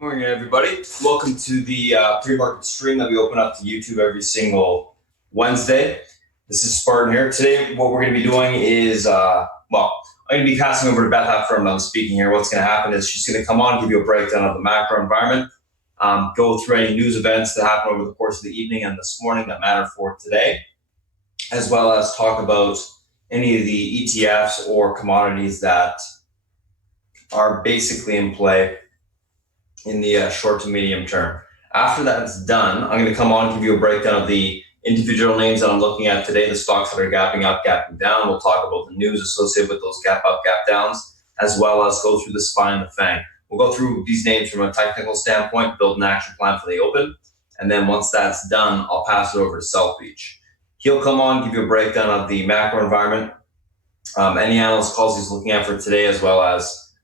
Morning, everybody. Welcome to the pre-market stream that we open up to YouTube every single Wednesday. This is Spartan here. Today, what we're going to be doing is, I'm going to be passing over to Beth after I'm done speaking here. What's going to happen is she's going to come on, give you a breakdown of the macro environment, go through any news events that happened over the course of the evening and this morning that matter for today, as well as talk about any of the ETFs or commodities that are basically in play in the short to medium term. After that's done, I'm going to come on and give you a breakdown of the individual names that I'm looking at today, the stocks that are gapping up, gapping down. We'll talk about the news associated with those gap up, gap downs, as well as go through the SPY and the FANG. We'll go through these names from a technical standpoint, build an action plan for the open, and then once that's done, I'll pass it over to South Beach. He'll come on, give you a breakdown of the macro environment, any analyst calls he's looking at for today, as well as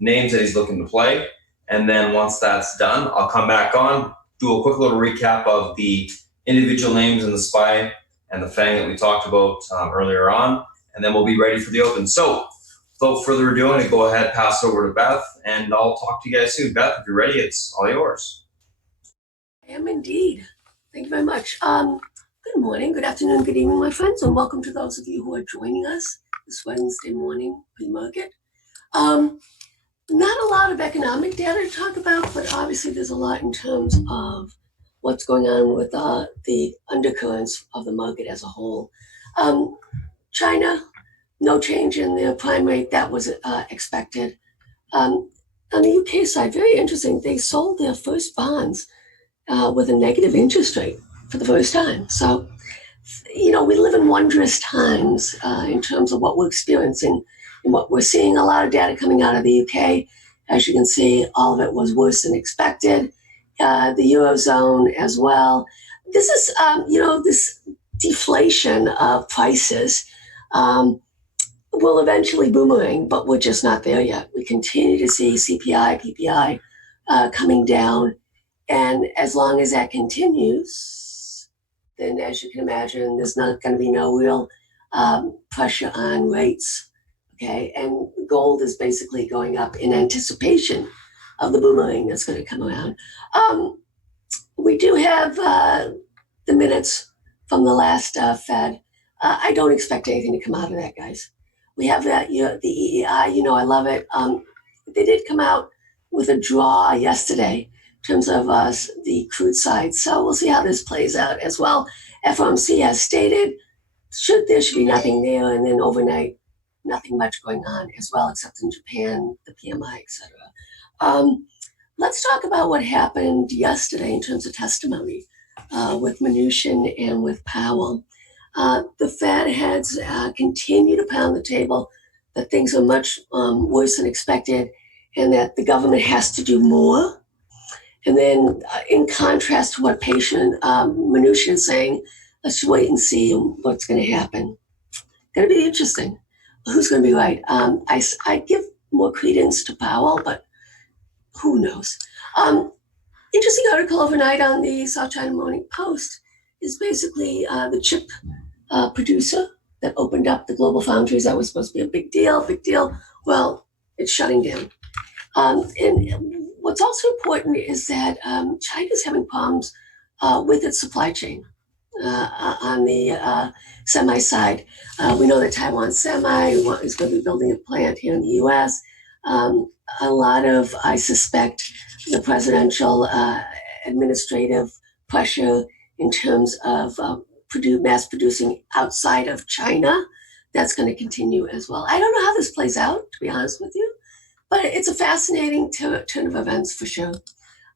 names that he's looking to play. And then once that's done, I'll come back on, do a quick little recap of the individual names in the SPY and the FANG that we talked about earlier on, and then we'll be ready for the open. So without further ado, I'm going to go ahead, pass it over to Beth, and I'll talk to you guys soon. Beth, if you're ready, it's all yours. I am indeed. Thank you very much. Good morning, good afternoon, good evening, my friends, and welcome to those of you who are joining us this Wednesday morning pre-market. Not a lot of economic data to talk about, but obviously there's a lot in terms of what's going on with the undercurrents of the market as a whole. China, no change in their prime rate. That was expected. On the UK side, very interesting. They sold their first bonds with a negative interest rate for the first time. So, we live in wondrous times in terms of what we're experiencing and what we're seeing. A lot of data coming out of the UK. As you can see, all of it was worse than expected. The Eurozone as well. This is, this deflation of prices will eventually boomerang, but we're just not there yet. We continue to see CPI, PPI coming down. And as long as that continues, then as you can imagine, there's not going to be no real pressure on rates. Okay, and gold is basically going up in anticipation of the boomerang that's going to come around. We do have the minutes from the last Fed. I don't expect anything to come out of that, guys. We have that, the EEI, I love it. They did come out with a draw yesterday in terms of the crude side. So we'll see how this plays out as well. FOMC has stated there should be nothing there, and then overnight, nothing much going on as well, except in Japan, the PMI, etc. Let's talk about what happened yesterday in terms of testimony with Mnuchin and with Powell. The Fed heads continue to pound the table that things are much worse than expected and that the government has to do more. And then in contrast to what Mnuchin is saying, let's wait and see what's going to happen. Going to be interesting. Who's going to be right? I give more credence to Powell, but who knows? Interesting article overnight on the South China Morning Post is basically the chip producer that opened up the global foundries. That was supposed to be a big deal. Well, it's shutting down. And what's also important is that China's having problems with its supply chain on the semi side. We know that Taiwan Semi is going to be building a plant here in the U.S. A lot of, I suspect, the presidential administrative pressure in terms of mass producing outside of China, that's going to continue as well. I don't know how this plays out, to be honest with you, but it's a fascinating turn of events for sure.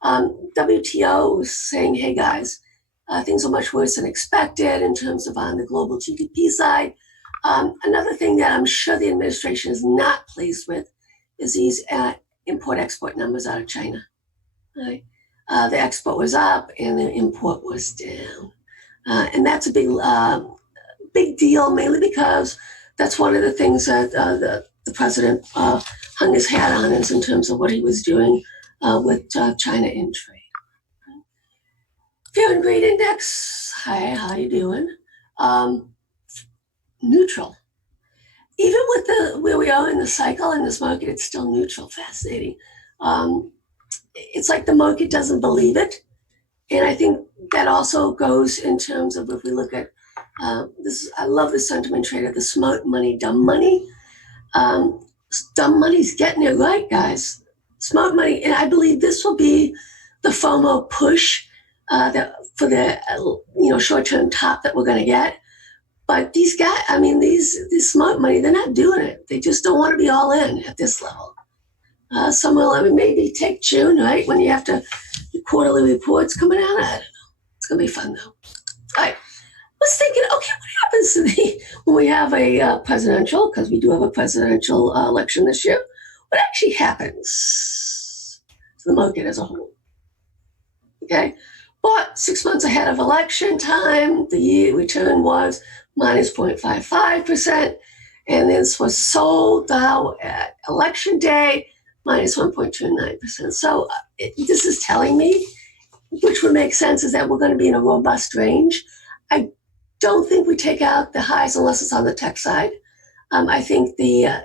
WTO is saying, hey guys, things are much worse than expected in terms of on the global GDP side. Another thing that I'm sure the administration is not pleased with is these import-export numbers out of China. Right? The export was up and the import was down. And that's a big deal, mainly because that's one of the things that the president hung his hat on is in terms of what he was doing with China in trade. Fear and Greed Index, hi, how you doing? Neutral. Even with where we are in the cycle in this market, it's still neutral. Fascinating. it's like the market doesn't believe it. And I think that also goes in terms of, if we look at this, I love the sentiment trader, the smart money, dumb money. Dumb money's getting it right, guys. Smart money, and I believe this will be the FOMO push for the short-term top that we're going to get. But these guys, I mean, these smart money, they're not doing it. They just don't want to be all in at this level. Some will maybe take June, right, when you have to quarterly reports coming out. I don't know. It's going to be fun though. All right. I was thinking, okay, what happens to when we have a presidential, because we do have a presidential election this year, what actually happens to the market as a whole? Okay. But 6 months ahead of election time, the year return was minus 0.55%. And this was sold out at election day, minus 1.29%. So this is telling me, which would make sense, is that we're going to be in a robust range. I don't think we take out the highs unless it's on the tech side. I think the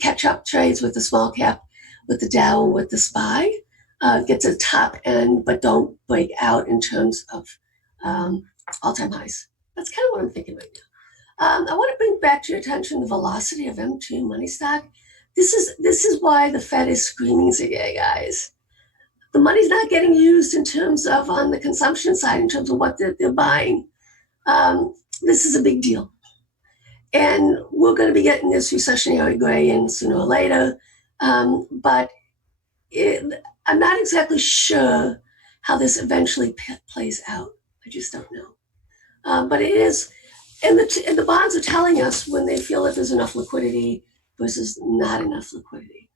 catch-up trades with the small cap, with the Dow, with the SPY, get to the top end, but don't break out in terms of all-time highs. That's kind of what I'm thinking right now. I want to bring back to your attention the velocity of M2 money stock. This is why the Fed is screaming today, guys. The money's not getting used in terms of on the consumption side, in terms of what they're buying. This is a big deal. And we're going to be getting this recessionary gray in sooner or later. But I'm not exactly sure how this eventually plays out. I just don't know. But it is, and the bonds are telling us when they feel that there's enough liquidity versus not enough liquidity.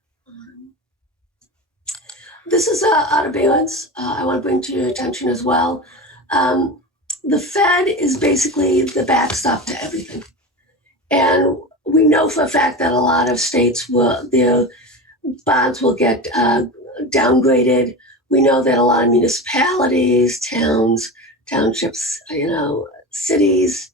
This is out of balance. I want to bring to your attention as well. The Fed is basically the backstop to everything. And we know for a fact that a lot of states their bonds will get downgraded. We know that a lot of municipalities, towns, townships, cities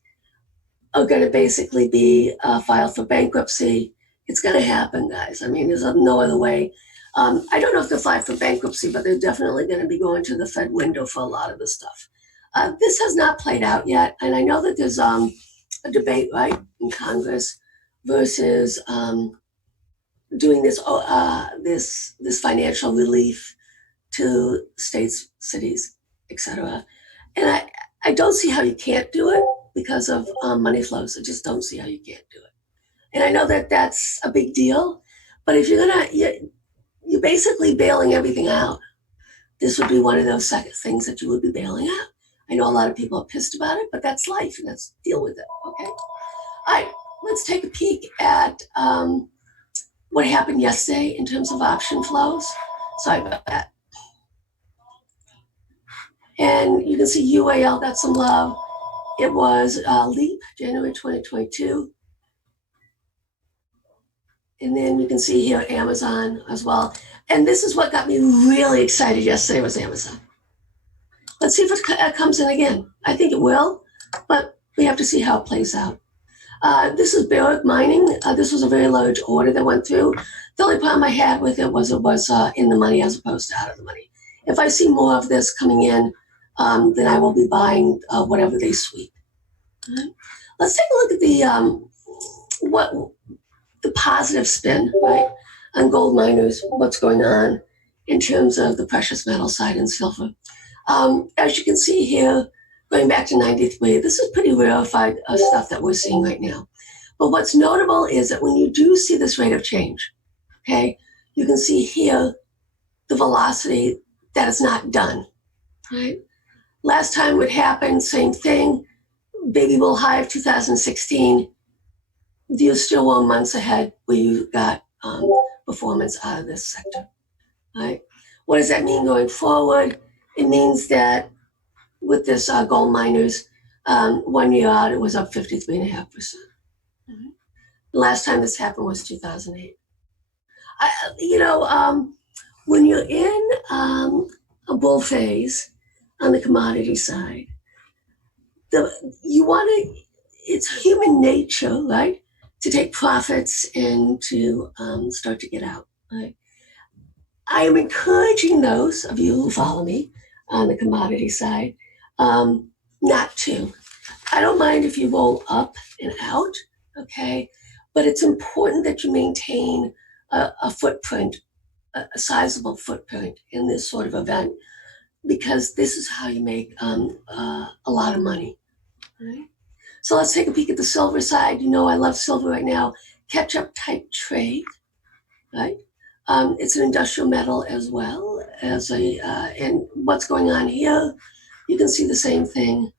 are going to basically be filed for bankruptcy. It's going to happen, guys. I mean, there's no other way. I don't know if they'll file for bankruptcy, but they're definitely going to be going to the Fed window for a lot of this stuff. This has not played out yet, and I know that there's a debate, right, in Congress versus doing this financial relief to states, cities, etc. And I don't see how you can't do it because of money flows. I just don't see how you can't do it. And I know that that's a big deal, but if you're basically bailing everything out, this would be one of those things that you would be bailing out. I know a lot of people are pissed about it, but that's life, and let's deal with it, okay? All right, let's take a peek at what happened yesterday in terms of option flows. Sorry about that. And you can see UAL got some love. It was LEAP, January 2022. And then you can see here Amazon as well. And this is what got me really excited yesterday was Amazon. Let's see if it comes in again. I think it will, but we have to see how it plays out. This is Barrick Mining. This was a very large order that went through. The only problem I had with it was in the money as opposed to out of the money. If I see more of this coming in, then I will be buying whatever they sweep. Right. Let's take a look at the positive spin, right, on gold miners, what's going on in terms of the precious metal side and silver. As you can see here, going back to 93, this is pretty rarefied stuff that we're seeing right now. But what's notable is that when you do see this rate of change, okay, you can see here the velocity that is not done, right? Last time it happened, same thing, baby bull high of 2016. You're still 1 month ahead where you got performance out of this sector, right? What does that mean going forward? It means that with this gold miners, 1 year out, it was up 53.5%. Mm-hmm. The last time this happened was 2008. When you're in a bull phase on the commodity side, it's human nature, right, to take profits and to start to get out, right? I am encouraging those of you who follow me on the commodity side not to. I don't mind if you roll up and out, okay? But it's important that you maintain a footprint, a sizable footprint in this sort of event, because this is how you make a lot of money, right? So let's take a peek at the silver side. You know, I love silver right now. Catch-up type trade, right? It's an industrial metal as well as and what's going on here, you can see the same thing,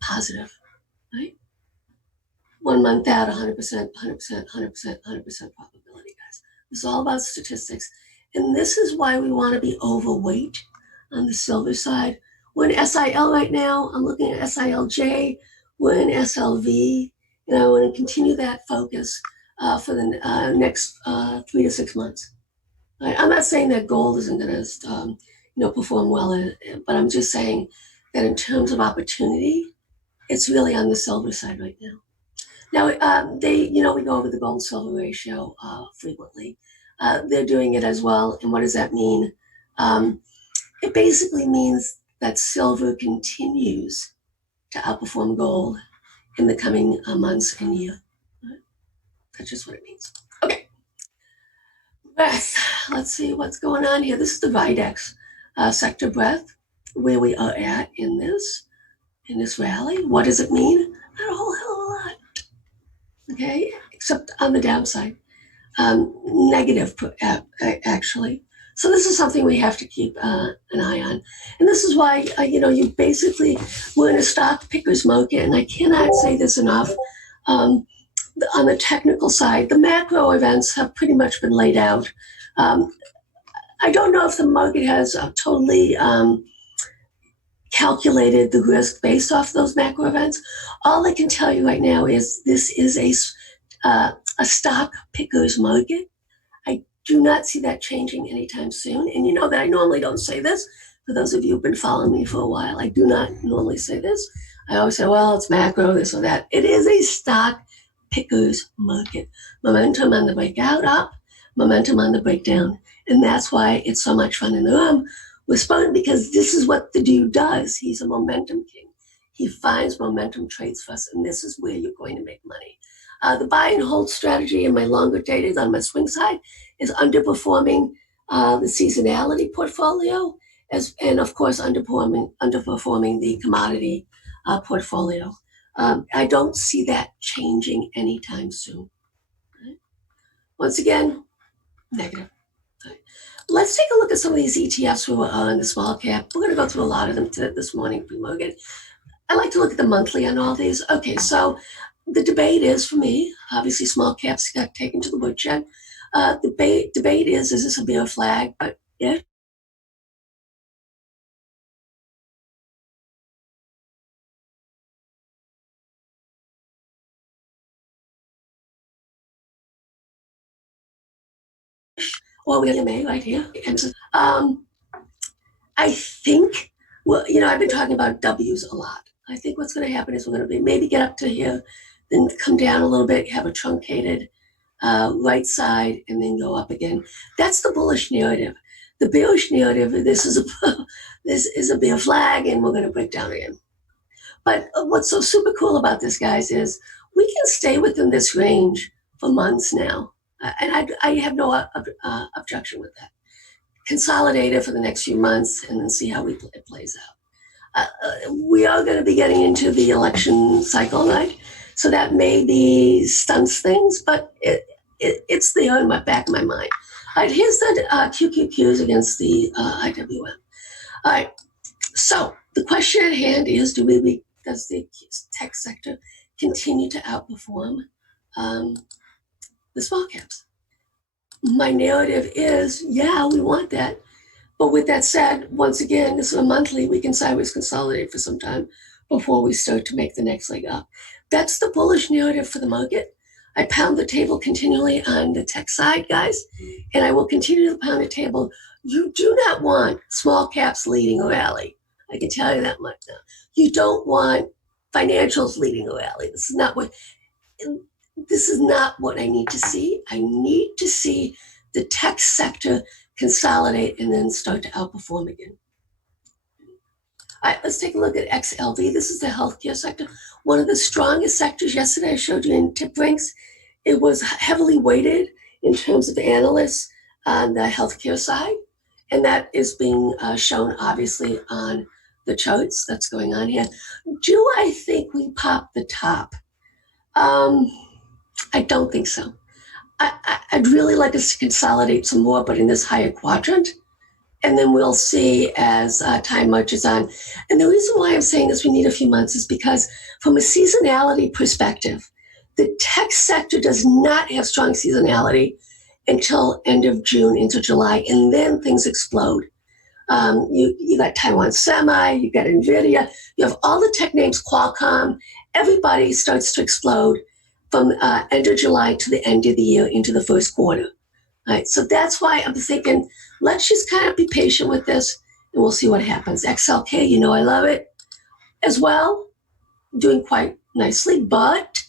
positive, right? 1 month out, 100%, 100%, 100%, 100% probability, guys. This is all about statistics. And this is why we want to be overweight on the silver side. We're in SIL right now. I'm looking at SILJ. We're in SLV. And I want to continue that focus for the next 3 to 6 months. Right? I'm not saying that gold isn't going to perform well, but I'm just saying that in terms of opportunity, it's really on the silver side right now. Now, we go over the gold silver ratio frequently. They're doing it as well. And what does that mean? It basically means that silver continues to outperform gold in the coming months and year. Right? That's just what it means. Okay. Breadth. Let's see what's going on here. This is the Videx sector breadth, where we are at in this rally. What does it mean? Not a whole hell of a lot. Okay, except on the downside, negative actually. So this is something we have to keep an eye on, and this is why you basically we're in a stock picker's market, and I cannot say this enough. On the technical side, the macro events have pretty much been laid out. I don't know if the market has totally calculated the risk based off those macro events. All I can tell you right now is this is a stock picker's market. I do not see that changing anytime soon. And you know that I normally don't say this. For those of you who've been following me for a while, I do not normally say this. I always say, well, it's macro, this or that. It is a stock picker's market. Momentum on the breakout up, momentum on the breakdown. And that's why it's so much fun in the room with Spartan, because this is what the dude does. He's a momentum king. He finds momentum trades for us, and this is where you're going to make money. The buy and hold strategy in my longer dated on my swing side is underperforming the seasonality portfolio, and of course underperforming the commodity portfolio. I don't see that changing anytime soon. Right? Once again, negative. Right. Let's take a look at some of these ETFs we were on the small cap. We're going to go through a lot of them this morning, pre-Morgan. I like to look at the monthly on all these. Okay, so the debate is, for me, obviously small caps got taken to the woodshed. Debate is this a bear flag? But yeah. Or we may right here. I think, I've been talking about W's a lot. I think what's going to happen is we're going to maybe get up to here, then come down a little bit, have a truncated right side, and then go up again. That's the bullish narrative. The bearish narrative, this is a bear flag, and we're going to break down again. But what's so super cool about this, guys, is we can stay within this range for months now, and I have no objection with that. Consolidate it for the next few months, and then see how it plays out. We are going to be getting into the election cycle, right? So that maybe stunts things, but it's there in my back of my mind. All right, here's the QQQs against the IWM. All right, so the question at hand is, does the tech sector continue to outperform the small caps? My narrative is, yeah, we want that. But with that said, once again, this is a monthly. We can sideways consolidate for some time before we start to make the next leg up. That's the bullish narrative for the market. I pound the table continually on the tech side, guys, and I will continue to pound the table. You do not want small caps leading a rally. I can tell you that much now. You don't want financials leading a rally. This is not what I need to see. I need to see the tech sector consolidate and then start to outperform again. All right, let's take a look at XLV. This is the healthcare sector. One of the strongest sectors. Yesterday I showed you in tip ranks. It was heavily weighted in terms of analysts on the healthcare side. And that is being shown obviously on the charts that's going on here. Do I think we pop the top? I don't think so. I'd really like us to consolidate some more, but in this higher quadrant. And then we'll see as time marches on. And the reason why I'm saying this, we need a few months, is because from a seasonality perspective, the tech sector does not have strong seasonality until end of June into July, and then things explode. You got Taiwan Semi, you got NVIDIA, you have all the tech names, Qualcomm, everybody starts to explode from end of July to the end of the year into the first quarter. All right, so that's why I'm thinking, let's just kind of be patient with this and we'll see what happens. XLK, you know I love it as well, doing quite nicely, but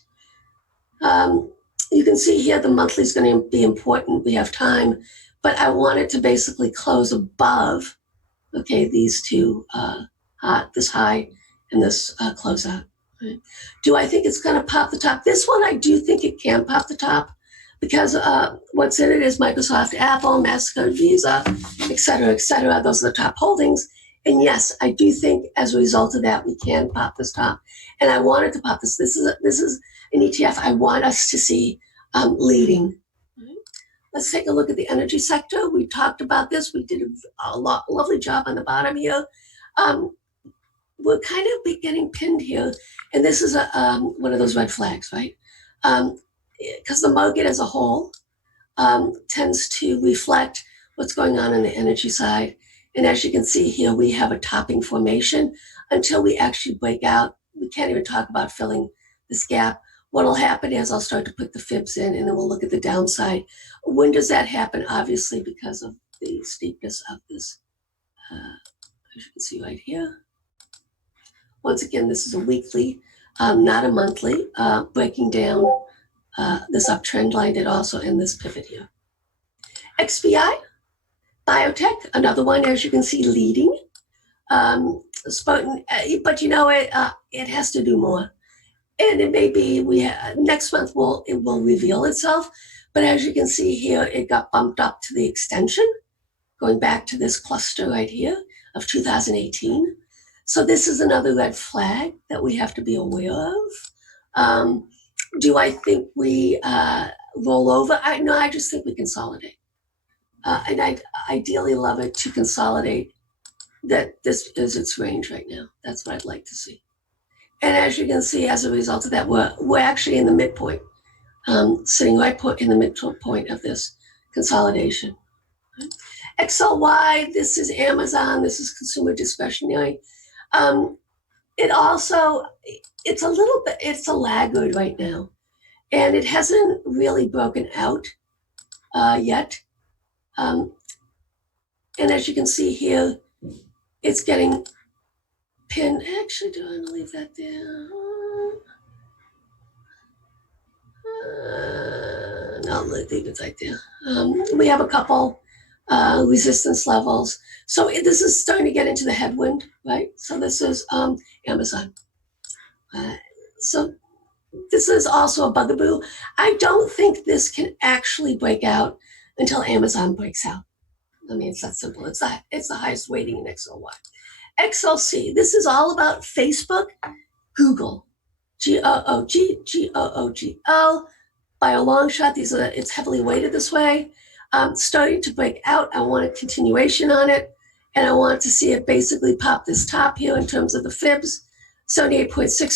you can see here the monthly is going to be important. We have time, but I wanted to basically close above, okay, these two, this high and this closeout. Right? Do I think it's going to pop the top? This one, I do think it can pop the top because what's in it is Microsoft, Apple, MasterCard, Visa, et cetera, et cetera. Those are the top holdings. And yes, I do think as a result of that, we can pop this top. And I wanted to pop this. This is an ETF I want us to see leading. Right? Let's take a look at the energy sector. We talked about this. We did a lovely job on the bottom here. We're kind of getting pinned here. And this is one of those red flags, right? Because the market as a whole tends to reflect what's going on the energy side. And as you can see here, we have a topping formation until we actually break out. We can't even talk about filling this gap. What will happen is I'll start to put the fibs in and then we'll look at the downside. When does that happen? Obviously, because of the steepness of this, as you can see right here. Once again, this is a weekly, not a monthly, breaking down this uptrend line did also in this pivot here. XBI, biotech, another one, as you can see, leading. Spartan, but you know, it has to do more. And it may be, next month it will reveal itself. But as you can see here, it got bumped up to the extension, going back to this cluster right here of 2018. So this is another red flag that we have to be aware of. Do I think we roll over? No, I just think we consolidate. And I'd ideally love it to consolidate that this is its range right now. That's what I'd like to see. And as you can see, as a result of that, we're actually in the midpoint, sitting right in the midpoint of this consolidation. XLY, this is Amazon, this is consumer discretionary. It's a laggard right now. And it hasn't really broken out yet. And as you can see here, it's getting pinned. Actually, do I want to leave that there? No, leave it right there. We have a couple resistance levels. So this is starting to get into the headwind, right? So this is Amazon. So this is also a bugaboo. I don't think this can actually break out until Amazon breaks out. I mean, it's that simple. It's the highest weighting in XLY. XLC, this is all about Facebook, Google, G-O-O-G, G-O-O-G-O. By a long shot, it's heavily weighted this way. Starting to break out. I want a continuation on it. And I want to see it basically pop this top here in terms of the fibs, 78.6,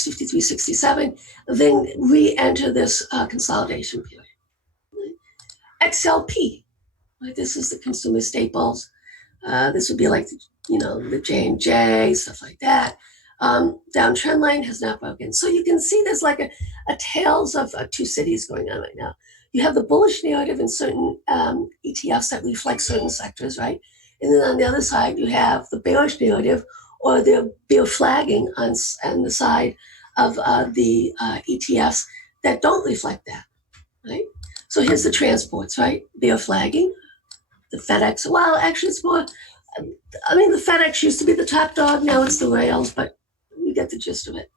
53.67, then re-enter this consolidation period. XLP, right? This is the consumer staples. This would be like, the J&J, stuff like that. Downtrend line has not broken. So you can see there's like a tales of two cities going on right now. You have the bullish narrative in certain ETFs that reflect certain sectors, right? And then on the other side, you have the bearish narrative or the bear flagging on the side of the ETFs that don't reflect that, right? So here's the transports, right? Bear flagging, the FedEx. Well, actually, it's more. I mean, the FedEx used to be the top dog. Now it's the rails, but you get the gist of it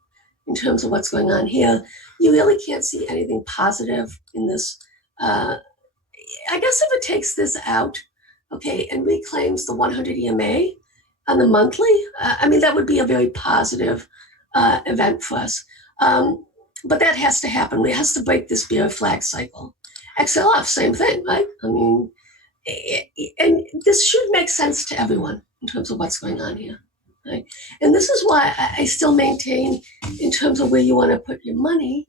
in terms of what's going on here. You really can't see anything positive in this. I guess if it takes this out, okay, and reclaims the 100 EMA on the monthly, I mean, that would be a very positive event for us. But that has to happen. It has to break this bear flag cycle. XLF, same thing, right? I mean, and this should make sense to everyone in terms of what's going on here, right? And this is why I still maintain, in terms of where you want to put your money,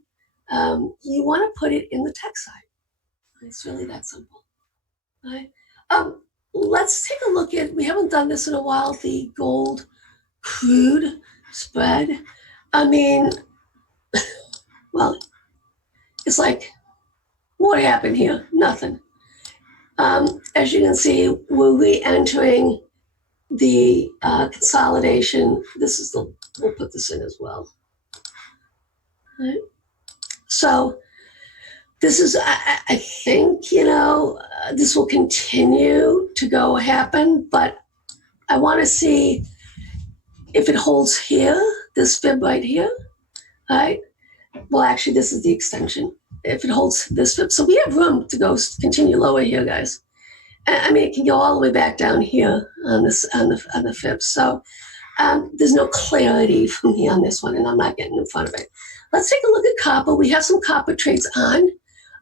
you want to put it in the tech side. It's really that simple, right? Let's take a look at, we haven't done this in a while, the gold crude spread. I mean, well, it's like, what happened here? Nothing. As you can see, we're re-entering the consolidation. This is the, we'll put this in as well. Right? So this is, I think, you know, this will continue to happen, but I want to see if it holds here, this fib right here, right? Well, actually, this is the extension. If it holds this fib, so we have room to go continue lower here, guys. I mean, it can go all the way back down here on this on the fib. So there's no clarity for me on this one, and I'm not getting in front of it. Let's take a look at copper. We have some copper trades on,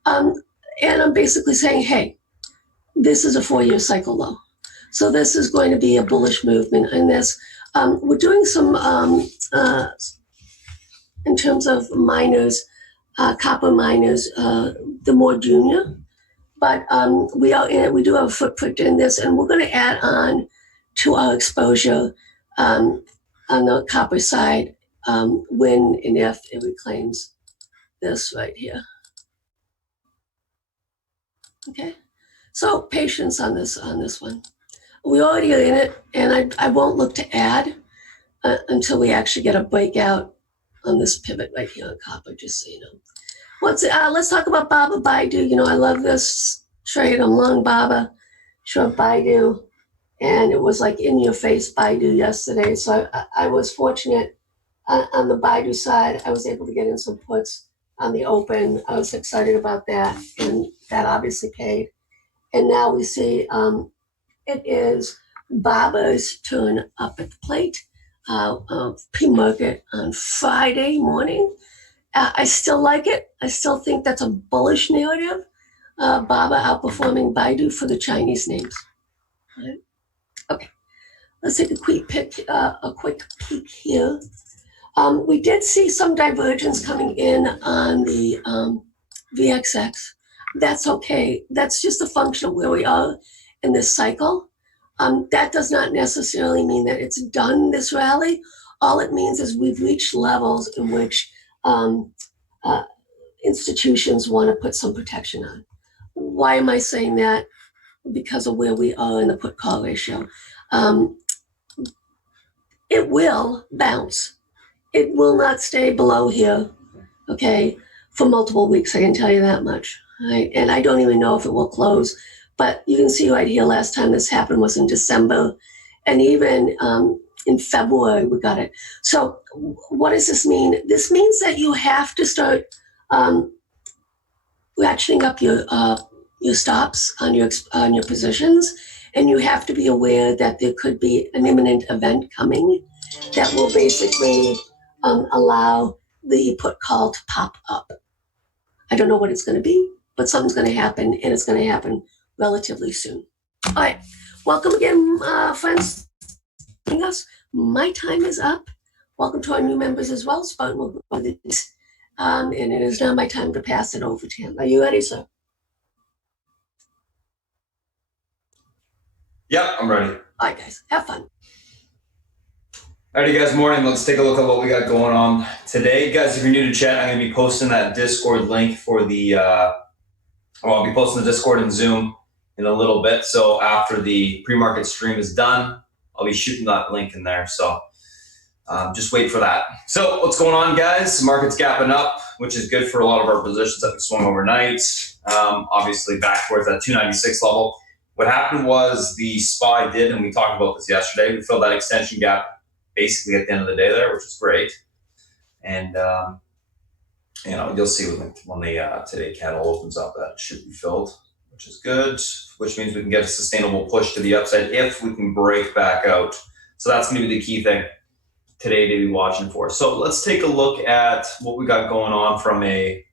and I'm basically saying, hey, this is a 4-year cycle low. So this is going to be a bullish movement in this. We're doing some in terms of miners. Copper miners, the more junior, but we are in it. We do have a footprint in this, and we're going to add on to our exposure on the copper side when and if it reclaims this right here. Okay, so patience on this one. We already are in it, and I won't look to add until we actually get a breakout on this pivot right here on copper, just so you know. Let's talk about Baba Baidu. You know, I love this trade. I'm long Baba, short Baidu, and it was like in your face Baidu yesterday. So I was fortunate on the Baidu side. I was able to get in some puts on the open. I was excited about that, and that obviously paid. And now we see it is Baba's turn up at the plate. Pre-market on Friday morning. I still like it. I still think that's a bullish narrative. Baba outperforming Baidu for the Chinese names. Right? Okay, let's take a quick peek here. We did see some divergence coming in on the VXX. That's okay. That's just a function of where we are in this cycle. That does not necessarily mean that it's done, this rally. All it means is we've reached levels in which institutions want to put some protection on. Why am I saying that? Because of where we are in the put-call ratio. It will bounce. It will not stay below here, okay, for multiple weeks, I can tell you that much. Right? And I don't even know if it will close. But you can see right here, last time this happened was in December. And even in February, we got it. So what does this mean? This means that you have to start ratcheting up your stops on your positions. And you have to be aware that there could be an imminent event coming that will basically allow the put call to pop up. I don't know what it's going to be, but something's going to happen, and it's going to happen relatively soon. All right, welcome again, friends. My time is up. Welcome to our new members as well. Spartan will go with it. And it is now my time to pass it over to him. Are you ready, sir? Yep, I'm ready. All right, guys, have fun. Alrighty, guys, morning. Let's take a look at what we got going on today. Guys, if you're new to chat, I'm going to be posting that Discord link for the, I'll be posting the Discord and Zoom in a little bit. So after the pre-market stream is done, I'll be shooting that link in there. So just wait for that. So what's going on, guys? Market's gapping up, which is good for a lot of our positions that we swung overnight. Obviously back towards that 296 level. What happened was the SPY did, and we talked about this yesterday, we filled that extension gap basically at the end of the day there, which is great. And, you'll see when the today candle opens up that it should be filled, which is good, which means we can get a sustainable push to the upside if we can break back out. So that's going to be the key thing today to be watching for. So let's take a look at what we got going on from a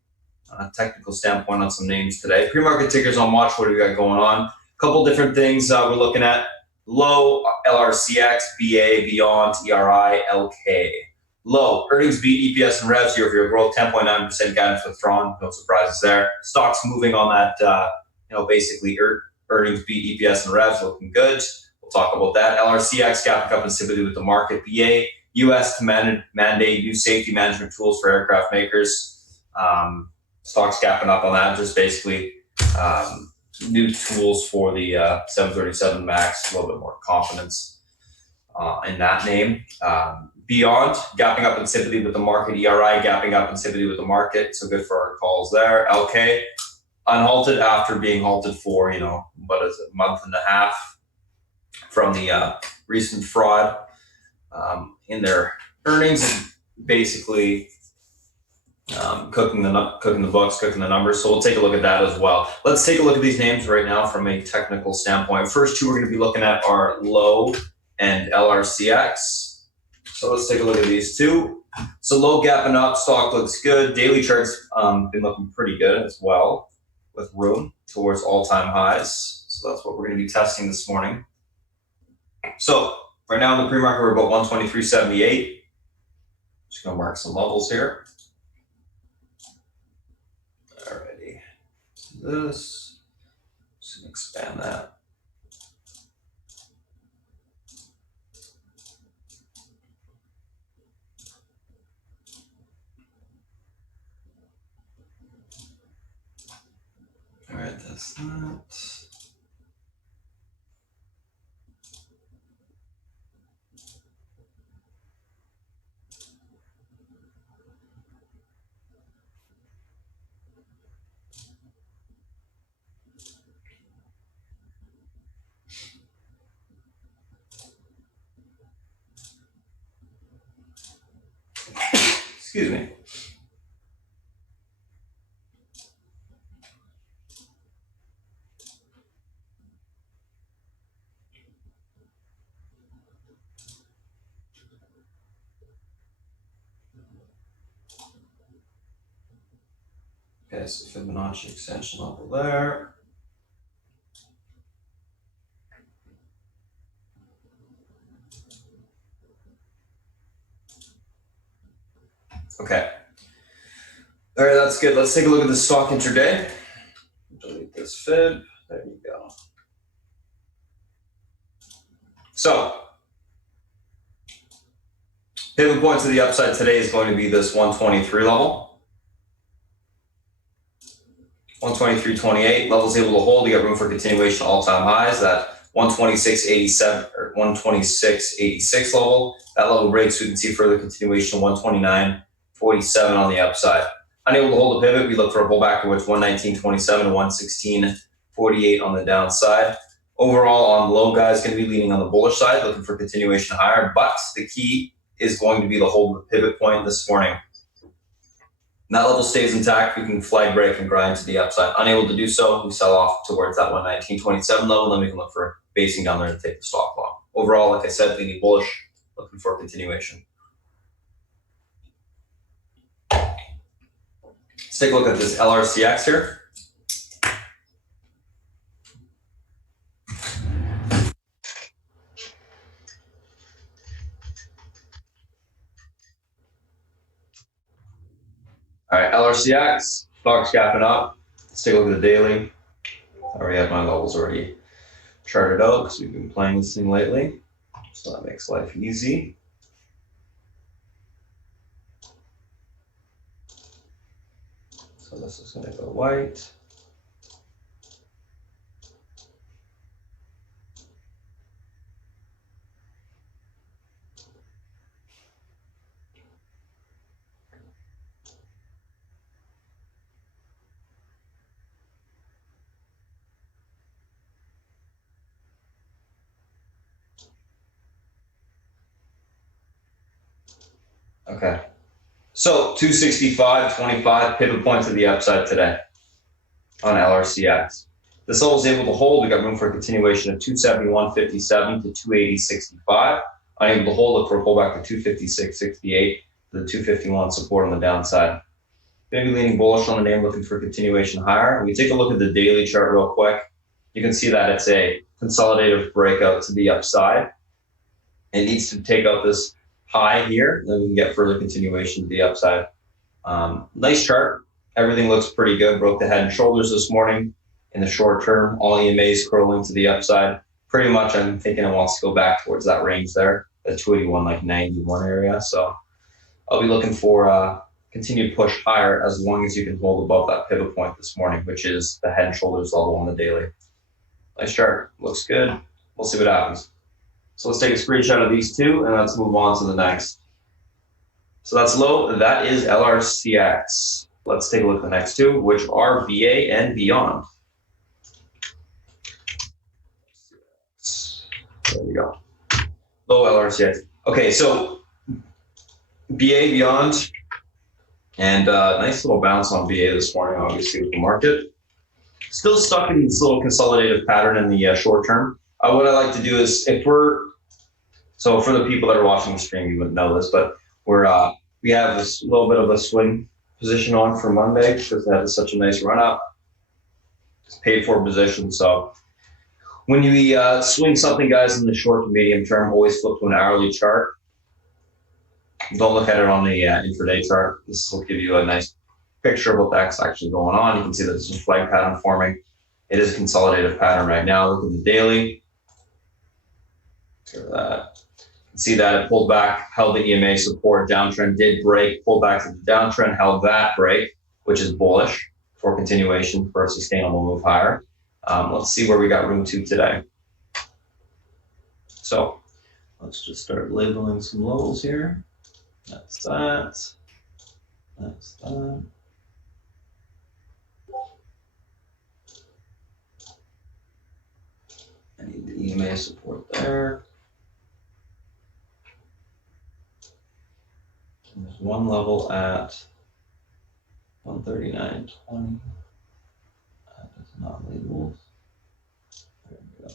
technical standpoint on some names today. Pre-market tickers on watch. What do we got going on? A couple different things we're looking at. Low, LRCX, BA, Beyond, ERI, LK. Low, earnings beat EPS and revs, year-over-year growth, 10.9% guidance withdrawn. No surprises there. Stocks moving on that, basically earnings beat EPS and revs, looking good. We'll talk about that. LRCX gapping up in sympathy with the market. BA, U.S. to mandate new safety management tools for aircraft makers. Stocks gapping up on that, just basically new tools for the 737 MAX, a little bit more confidence in that name. Beyond, gapping up in sympathy with the market. ERI, gapping up in sympathy with the market, so good for our calls there. LK, unhalted after being halted for, a month and a half from the recent fraud in their earnings, and basically cooking the books, cooking the numbers. So we'll take a look at that as well. Let's take a look at these names right now from a technical standpoint. First two we're going to be looking at are Low and LRCX. So let's take a look at these two. So Low gapping up, stock looks good. Daily charts been looking pretty good as well, with room towards all-time highs. So that's what we're going to be testing this morning. So right now in the pre-market, we're about 123.78. Just going to mark some levels here. Alrighty. This. Just going to expand that. All right, that's that. Excuse me. Okay, so Fibonacci extension level there. Okay. All right, that's good. Let's take a look at the stock intraday. Delete this fib. There you go. So, pivot point to the upside today is going to be this 123 level. 123.28 levels able to hold. You got room for continuation all-time highs. That 126.87 or 126.86 level. That level breaks, we can see further continuation 129.47 on the upside. Unable to hold a pivot, we look for a pullback towards 119.27 to 116.48 on the downside. Overall, on low, guys, going to be leaning on the bullish side, looking for continuation higher. But the key is going to be the hold of the pivot point this morning. That level stays intact, we can flag break and grind to the upside. Unable to do so, we sell off towards that 119.27 level, then we can look for basing down there to take the stock long. Overall, like I said, leaning bullish, looking for continuation. Let's take a look at this LRCX here. All right, LRCX, stock's gapping up. Let's take a look at the daily. I already have my levels already charted out because we've been playing this thing lately. So that makes life easy. So this is going to go white. Okay. So 265.25 pivot point to the upside today on LRCX. This level is able to hold. We got room for a continuation of 271.57 to 280.65. Unable to hold, look for a pullback to 256.68 to the 251 support on the downside. Maybe leaning bullish on the name, looking for continuation higher. We take a look at the daily chart real quick. You can see that it's a consolidative breakout to the upside. It needs to take out this high here, then we can get further continuation to the upside. Nice chart. Everything looks pretty good. Broke the head and shoulders this morning in the short term. All EMAs curling to the upside. Pretty much, I'm thinking it wants to go back towards that range there, the 281, like 91 area. So I'll be looking for continued push higher as long as you can hold above that pivot point this morning, which is the head and shoulders level on the daily. Nice chart. Looks good. We'll see what happens. So let's take a screenshot of these two and let's move on to the next. So that's low. That is LRCX. Let's take a look at the next two, which are BA and beyond. There we go. Low LRCX. Okay, so BA beyond, and nice little bounce on BA this morning, obviously, with the market. Still stuck in this little consolidative pattern in the short term. What I like to do is, so for the people that are watching the stream, you wouldn't know this, but we have this little bit of a swing position on for Monday because that is such a nice run up. It's paid for position. So when you swing something, guys, in the short to medium term, always flip to an hourly chart. Don't look at it on the intraday chart. This will give you a nice picture of what's actually going on. You can see that there's a flag pattern forming. It is a consolidative pattern right now. Look at the daily. Look at that. See that it pulled back, held the EMA support, downtrend did break, pulled back to the downtrend, held that break, which is bullish for continuation for a sustainable move higher. Let's see where we got room to today. So let's just start labeling some levels here. That's that. That's that. I need the EMA support there. And there's one level at 139.20. That is not labeled. There we go.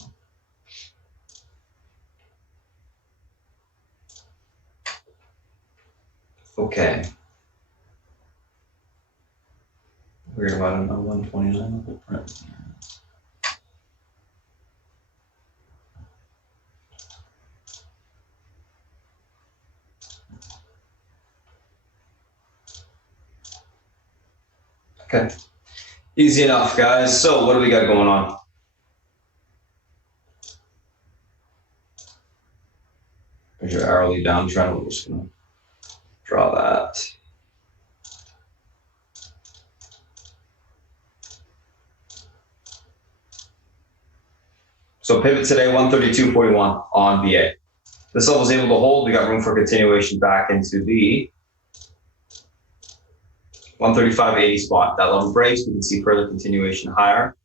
Okay. Weird about it on 129 level print. Okay. Easy enough, guys. So what do we got going on? There's your hourly downtrend. We're just going to draw that. So pivot today, 132.41 on BA. This level is able to hold. We got room for continuation back into the 135.80 spot. That level breaks. We can see further continuation higher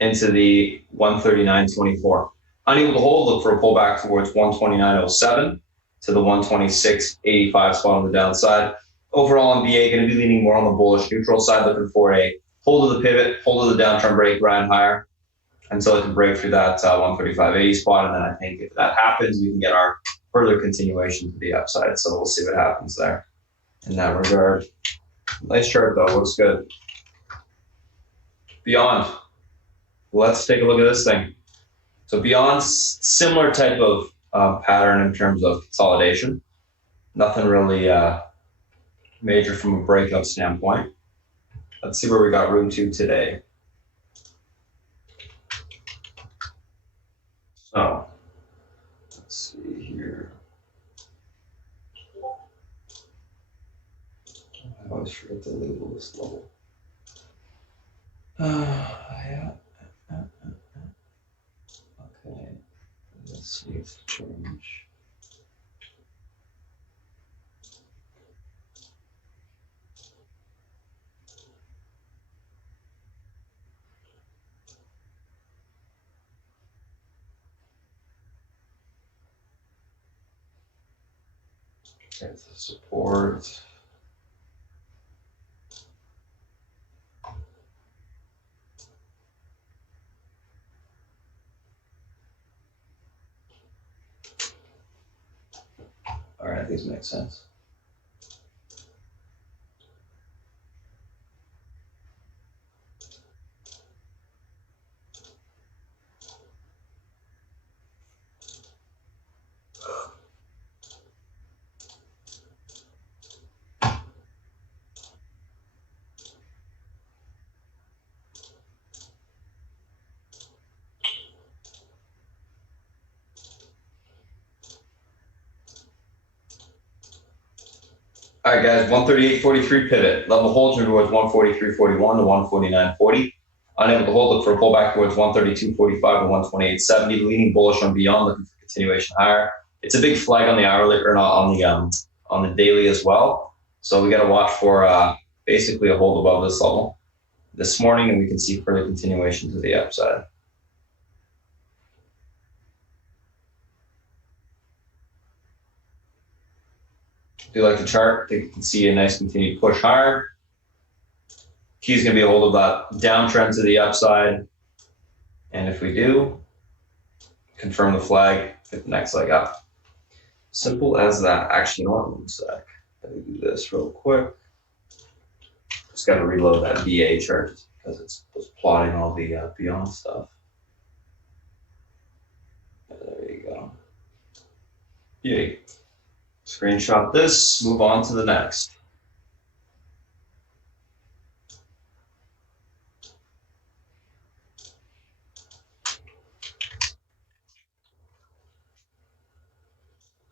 into the 139.24. Unable to hold, look for a pullback towards 129.07 to the 126.85 spot on the downside. Overall on BA, going to be leaning more on the bullish neutral side, looking for a hold of the pivot, hold of the downtrend break, grind higher until it can break through that 135.80 spot. And then I think if that happens, we can get our further continuation to the upside. So we'll see what happens there in that regard. Nice chart though, looks good. Beyond, let's take a look at this thing. So beyond, similar type of pattern in terms of consolidation. Nothing really major from a breakout standpoint. Let's see where we got room to today. So let's see here. I always forget to label this level. Yeah. Okay. Let's see if change. Okay, so support. All right, these make sense. All right, guys, 138.43 pivot. Level hold towards 143.41 to 149.40. Unable to hold, look for a pullback towards 132.45 to 128.70. Leaning bullish on beyond, looking for continuation higher. It's a big flag on the hourly, or not on the daily as well. So we got to watch for basically a hold above this level this morning, and we can see further continuation to the upside. If you like the chart, you can see a nice continued push higher. Key is going to be a hold of that downtrend to the upside. And if we do, confirm the flag, get the next leg up. Simple as that. Actually, you know what? One sec. Let me do this real quick. Just got to reload that BA chart because it's plotting all the beyond stuff. There you go. Yay. Screenshot this, move on to the next.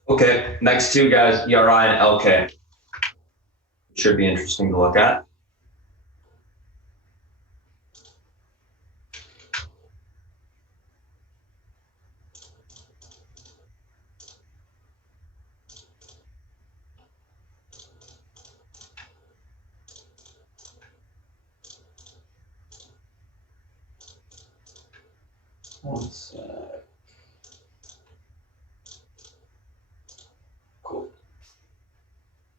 Okay, next two guys, ERI and LK. Should be interesting to look at. One sec. Cool.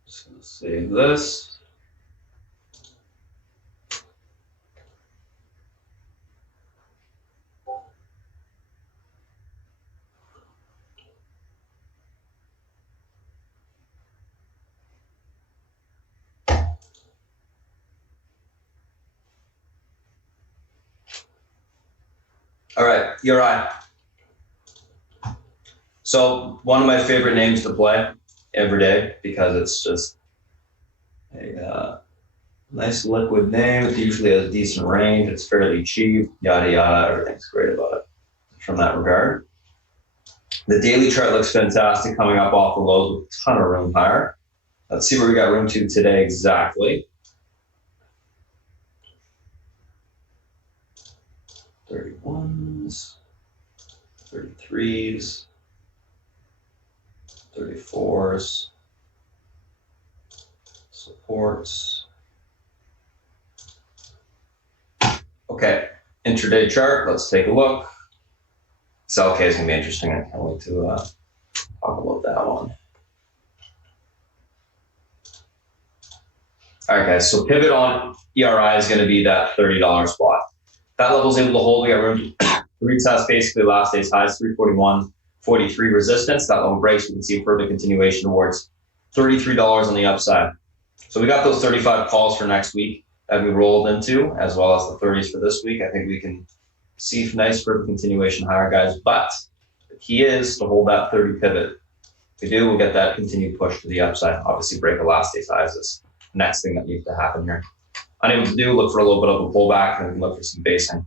Just gonna save this. All right, ERI. So one of my favorite names to play every day because it's just a nice liquid name. It usually has decent range. It's fairly cheap, yada, yada. Everything's great about it from that regard. The daily chart looks fantastic coming up off the lows with a ton of room higher. Let's see where we got room to today exactly. 31s, 33s, 34s, supports. Okay, intraday chart, let's take a look. This LK is gonna be interesting. I can't wait to talk about that one. All right, guys, so pivot on ERI is gonna be that $30 spot. That level is able to hold. We got room to retest basically last day's highs, 341.43 resistance. That level breaks, we can see further continuation towards $33 on the upside. So we got those 35 calls for next week that we rolled into, as well as the 30s for this week. I think we can see nice further continuation higher, guys. But the key is to hold that 30 pivot. If we do, we'll get that continued push to the upside. Obviously, break the last day's highs is the next thing that needs to happen here. Unable to do, look for a little bit of a pullback and we can look for some basing.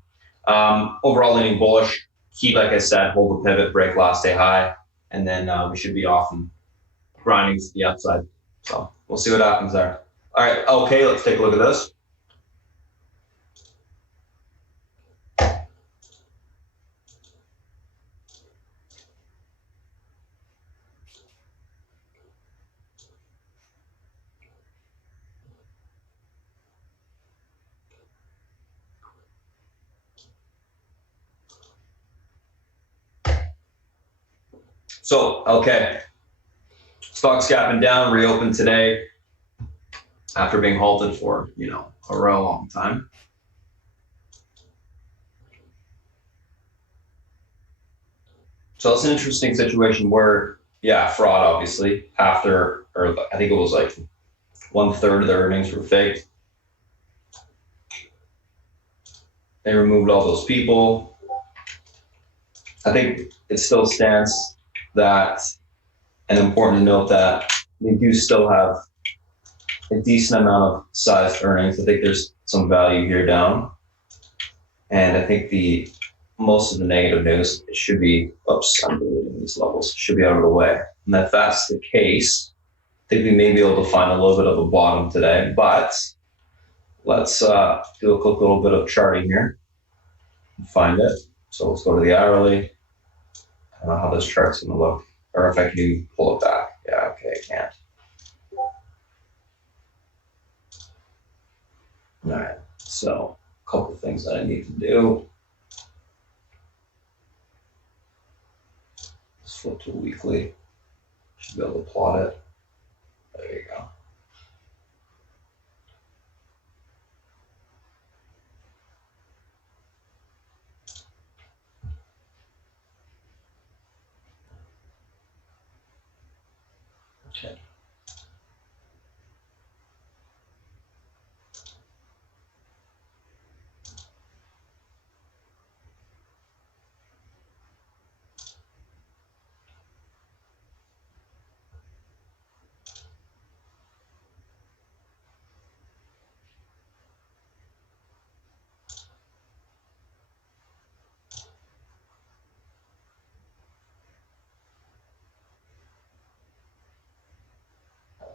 Overall leaning bullish. Key, like I said, hold the pivot, break last day high, and then we should be off and grinding to the upside. So we'll see what happens there. All right, okay, let's take a look at this. So, okay. Stock's gapping down, reopened today after being halted for, a real long time. So it's an interesting situation where, fraud, obviously, after, or I think it was like 1/3 of their earnings were faked. They removed all those people. I think it still stands that, and important to note that they do still have a decent amount of sized earnings. I think there's some value here down. And I think most of the negative news should be, I'm deleting these levels, should be out of the way. And if that's the case, I think we may be able to find a little bit of a bottom today, but let's do a quick little bit of charting here and find it. So let's go to the hourly. I don't know how this chart's gonna look, or if I can even pull it back. Yeah, okay, I can't. All right, so a couple things that I need to do. Let's flip to weekly. Should be able to plot it. There you go. Okay.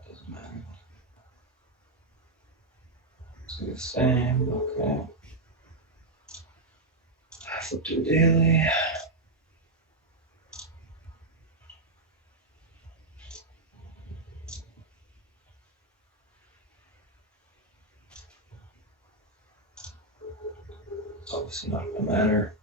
Doesn't matter. It's gonna be the same, okay. Flip to a daily. It's obviously not gonna matter.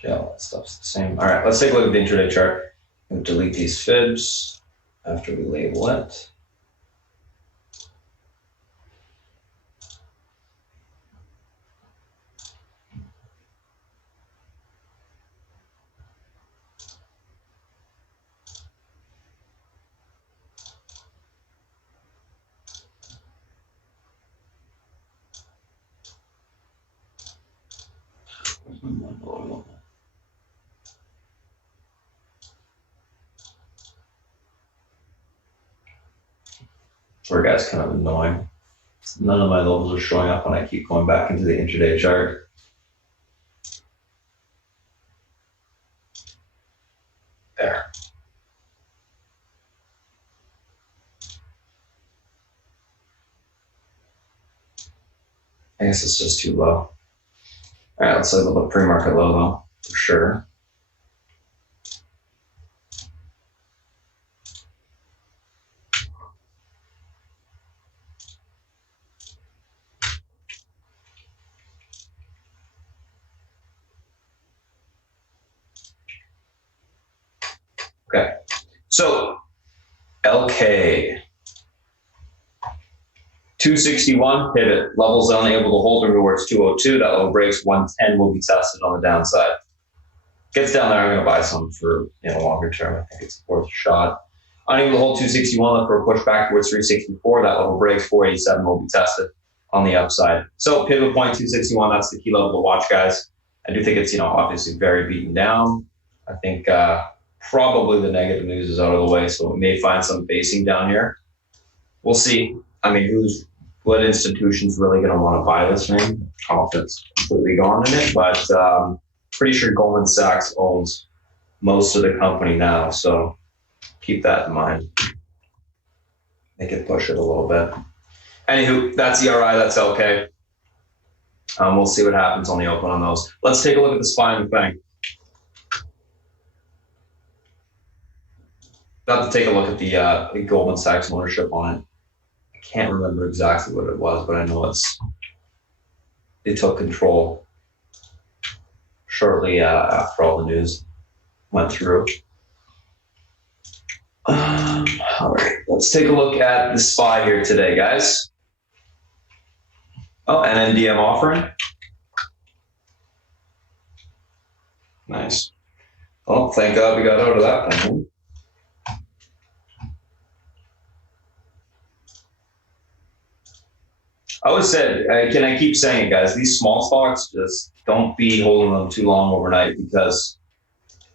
Okay, all that stuff's the same. All right, let's take a look at the intraday chart. We'll delete these fibs after we label it. Sorry guys, kind of annoying. None of my levels are showing up when I keep going back into the intraday chart. There. I guess it's just too low. All right, let's look at the pre-market low though, for sure. Okay, so LK 261 pivot, levels only able to hold towards 202. That level breaks 110 will be tested on the downside. Gets down there, I'm going to buy some for longer term. I think it's worth a shot. Unable to hold 261, look for a push back towards 364. That level breaks 487 will be tested on the upside. So pivot point 261, that's the key level to watch, guys. I do think it's obviously very beaten down. I think probably the negative news is out of the way, so we may find some basing down here. We'll see. I mean, what institution's really going to want to buy this thing? Confidence completely gone in it, but pretty sure Goldman Sachs owns most of the company now, so keep that in mind. They can push it a little bit. Anywho, that's ERI, that's LK. We'll see what happens on the open on those. Let's take a look at the SPY and the FANG. Got to take a look at the Goldman Sachs ownership on it. I can't remember exactly what it was, but I know they took control shortly after all the news went through. All right, let's take a look at the SPY here today, guys. Oh, NNDM offering. Nice. Well, thank God we got out of that one. I always said, I keep saying it, guys, these small stocks, just don't be holding them too long overnight, because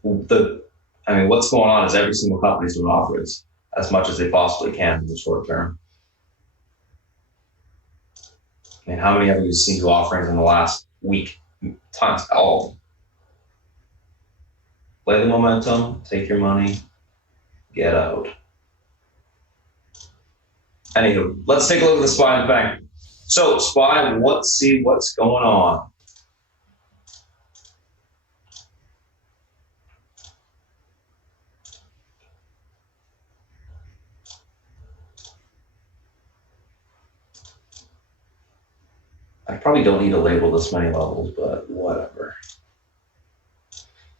what's going on is every single company's doing offerings as much as they possibly can in the short term. I mean, how many have you seen do offerings in the last week? Tons, all of them. Play the momentum, take your money, get out. Anywho, let's take a look at the SPY and FANG. So, SPY, let's see what's going on. I probably don't need to label this many levels, but whatever.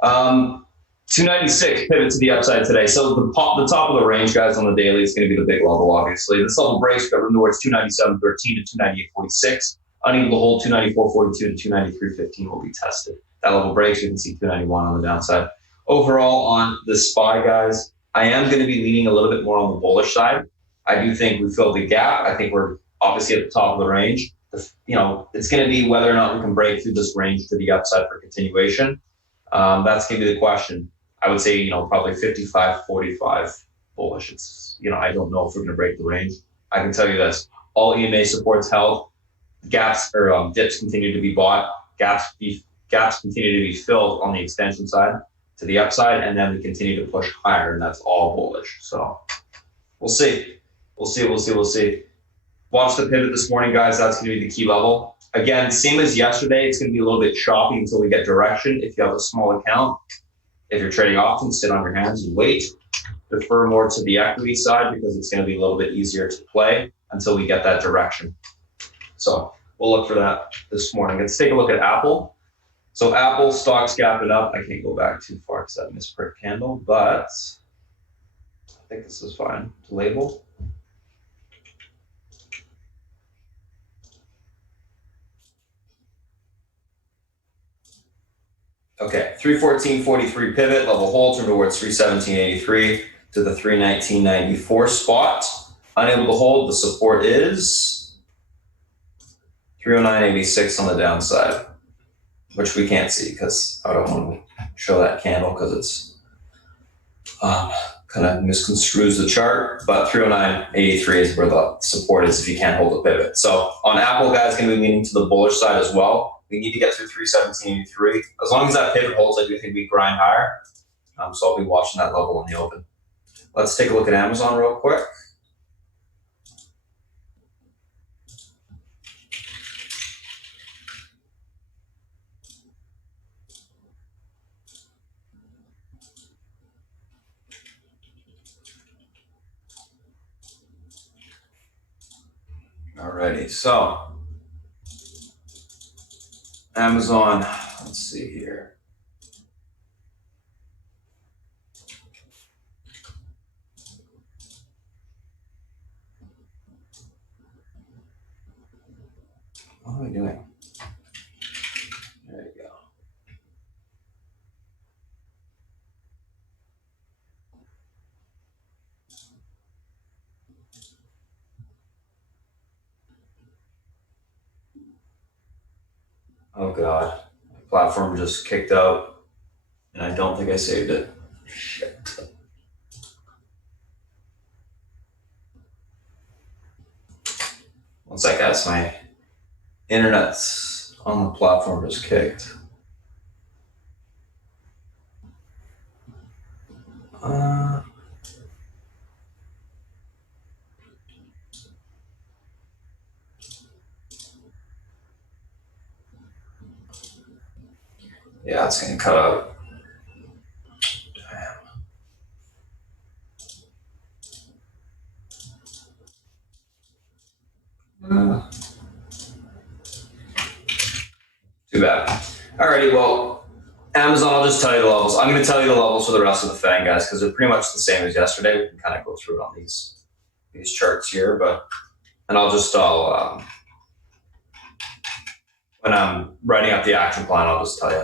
296 pivot to the upside today. So the top of the range, guys, on the daily is going to be the big level, obviously. This level breaks, got room towards 297.13 to 298.46. Unable to hold 294.42 to 293.15 will be tested. That level breaks, you can see 291 on the downside. Overall, on the SPY, guys, I am going to be leaning a little bit more on the bullish side. I do think we filled the gap. I think we're obviously at the top of the range. It's going to be whether or not we can break through this range to the upside for continuation. That's going to be the question. I would say, probably 55-45 bullish. It's, I don't know if we're going to break the range. I can tell you this: all EMA supports held, gaps or dips continue to be bought, gaps continue to be filled on the extension side to the upside, and then we continue to push higher, and that's all bullish. So we'll see. We'll see. Watch the pivot this morning, guys. That's going to be the key level. Again, same as yesterday, it's going to be a little bit choppy until we get direction. If you have a small account, if you're trading often, sit on your hands and wait. Defer more to the equity side, because it's going to be a little bit easier to play until we get that direction. So we'll look for that this morning. Let's take a look at Apple. So Apple stock's gapping up. I can't go back too far because that misprint candle, but I think this is fine to label. Okay, 314.43 pivot, level hold, turn towards 317.83 to the 319.94 spot. Unable to hold, the support is 309.86 on the downside, which we can't see because I don't want to show that candle because it's kind of misconstrues the chart, but 309.83 is where the support is if you can't hold the pivot. So on Apple, guys, going to be leaning to the bullish side as well. We need to get through 317.83. As long as that pivot holds, I do think we grind higher. So I'll be watching that level in the open. Let's take a look at Amazon real quick. Alrighty, so Amazon, let's see here. What are we doing? There you go. Oh God, my platform just kicked out and I don't think I saved it. Shit. One sec, guys, my internet's on the platform just kicked. Yeah, it's going to cut out. Too bad. Alrighty, well, Amazon, I'll just tell you the levels. I'm going to tell you the levels for the rest of the FANG, guys, because they're pretty much the same as yesterday. We can kind of go through it on these charts here, and when I'm writing up the action plan, I'll just tell you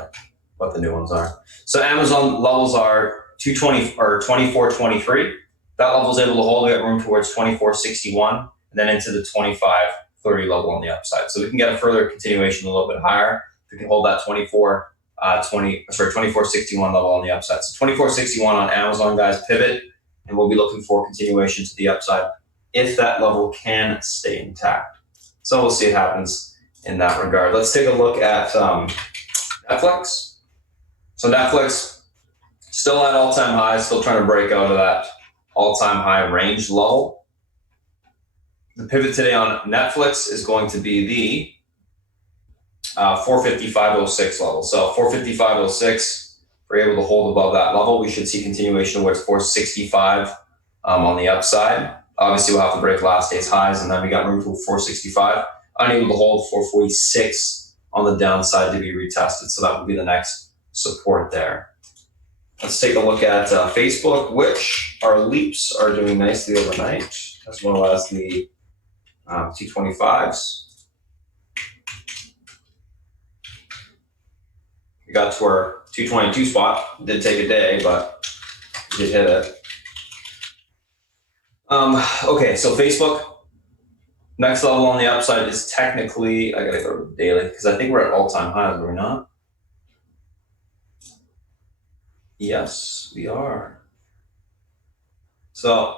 what the new ones are. So Amazon levels are 220 or 24.23. That level is able to hold. We got room towards 24.61, and then into the 25.30 level on the upside. So we can get a further continuation a little bit higher. If we can hold that 24.61 level on the upside. So 24.61 on Amazon, guys, pivot, and we'll be looking for continuation to the upside if that level can stay intact. So we'll see what happens in that regard. Let's take a look at Netflix. So Netflix still at all-time highs, still trying to break out of that all-time high range level. The pivot today on Netflix is going to be the 455.06 level. So 455.06, if we're able to hold above that level, we should see continuation towards 465 on the upside. Obviously, we'll have to break last day's highs, and then we got room for 465. Unable to hold 446 on the downside to be retested. So that would be the next support there. Let's take a look at Facebook, which our leaps are doing nicely overnight, as well as the 225s. We got to our 222 spot. Did take a day, but we did hit it. Okay, so Facebook, next level on the upside is technically, I gotta go daily, because I think we're at all-time highs, are we not? Yes, we are. So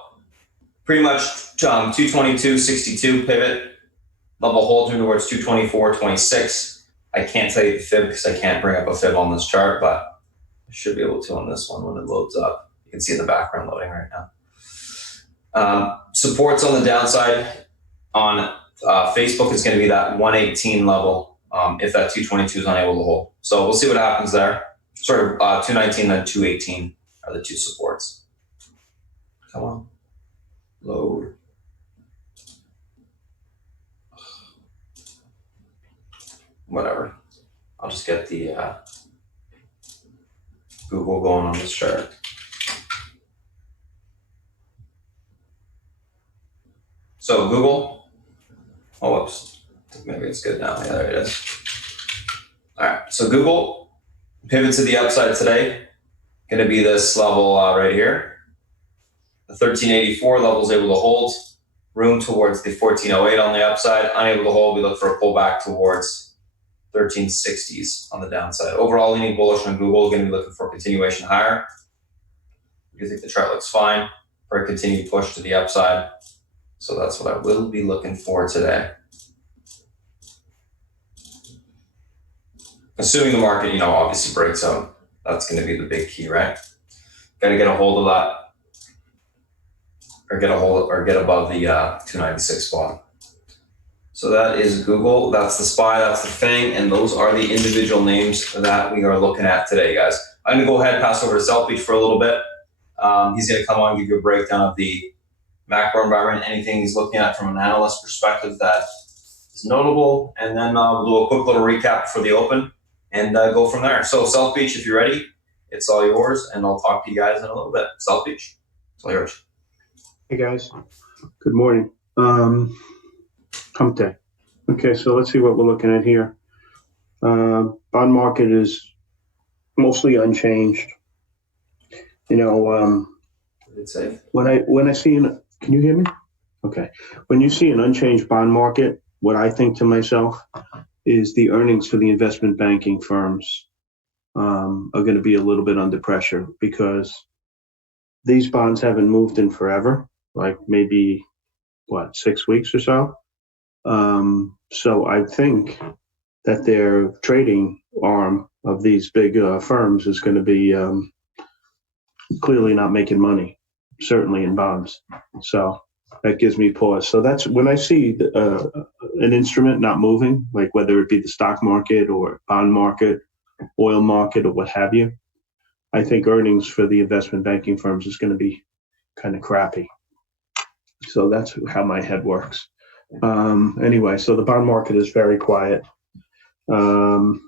pretty much 222.62 pivot, level hold towards 224.26. I can't tell you the fib because I can't bring up a fib on this chart, but I should be able to on this one when it loads up. You can see in the background loading right now. Supports on the downside on Facebook is going to be that 118 level if that 222 is unable to hold. So we'll see what happens there. Sorry, 219 then 218 are the two supports. Come on, load. Whatever. I'll just get the Google going on this chart. So Google, oh, whoops, maybe it's good now. Yeah, there it is. All right, so Google pivot to the upside today. Going to be this level right here. The 1384 level is able to hold. Room towards the 1408 on the upside. Unable to hold, we look for a pullback towards 1360s on the downside. Overall, leaning bullish on Google. Going to be looking for a continuation higher. I think the chart looks fine for a continued push to the upside. So that's what I will be looking for today. Assuming the market, obviously breaks out. That's going to be the big key, right? Got to get a hold of that, or get above the 296 spot. So that is Google, that's the SPY, that's the FANG, and those are the individual names that we are looking at today, guys. I'm going to go ahead and pass over to Selfie for a little bit. He's going to come on and give you a breakdown of the macro environment, anything he's looking at from an analyst perspective that is notable, and then we'll do a quick little recap for the open and go from there. So South Beach, if you're ready, it's all yours, and I'll talk to you guys in a little bit. South Beach, it's all yours. Hey guys, good morning. Hump day. Okay, so let's see what we're looking at here. Bond market is mostly unchanged. It's safe. When I see can you hear me? Okay. When you see an unchanged bond market, what I think to myself is the earnings for the investment banking firms are going to be a little bit under pressure because these bonds haven't moved in forever, like maybe 6 weeks or so. So I think that their trading arm of these big firms is going to be clearly not making money, certainly in bonds. So that gives me pause. So that's when I see an instrument not moving, like whether it be the stock market or bond market oil market or what have you, I think earnings for the investment banking firms is going to be kind of crappy. So that's how my head works. Anyway, so the bond market is very quiet. And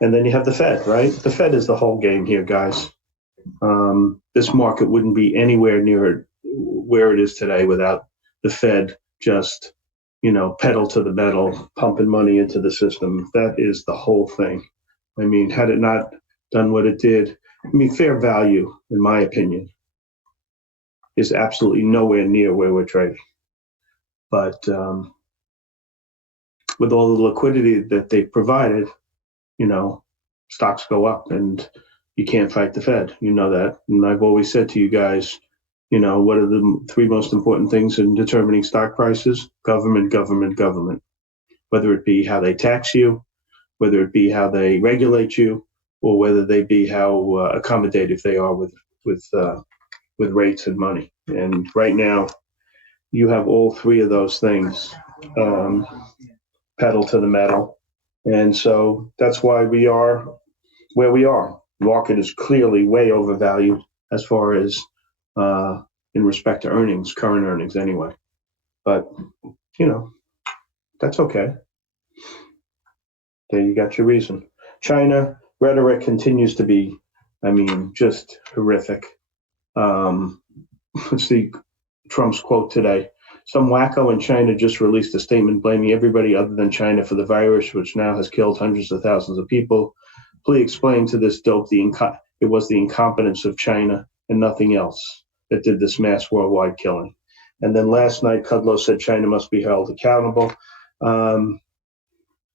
then you have the Fed, right? The Fed is the whole game here, guys. This market wouldn't be anywhere near where it is today without the Fed just, pedal to the metal, pumping money into the system. That is the whole thing. I mean, had it not done what it did, fair value, in my opinion, is absolutely nowhere near where we're trading. But with all the liquidity that they provided, stocks go up, and you can't fight the Fed. You know that. And I've always said to you guys, what are the three most important things in determining stock prices? Government, government, government. Whether it be how they tax you, whether it be how they regulate you, or whether they be how accommodative they are with rates and money. And right now, you have all three of those things pedal to the metal. And so that's why we are where we are. The market is clearly way overvalued as far as in respect to earnings, current earnings anyway. But, that's okay. There you got your reason. China, rhetoric continues to be, just horrific. Let's see Trump's quote today. Some wacko in China just released a statement blaming everybody other than China for the virus, which now has killed hundreds of thousands of people. Please explain to this dope it was the incompetence of China and nothing else that did this mass worldwide killing. And then last night, Kudlow said China must be held accountable. The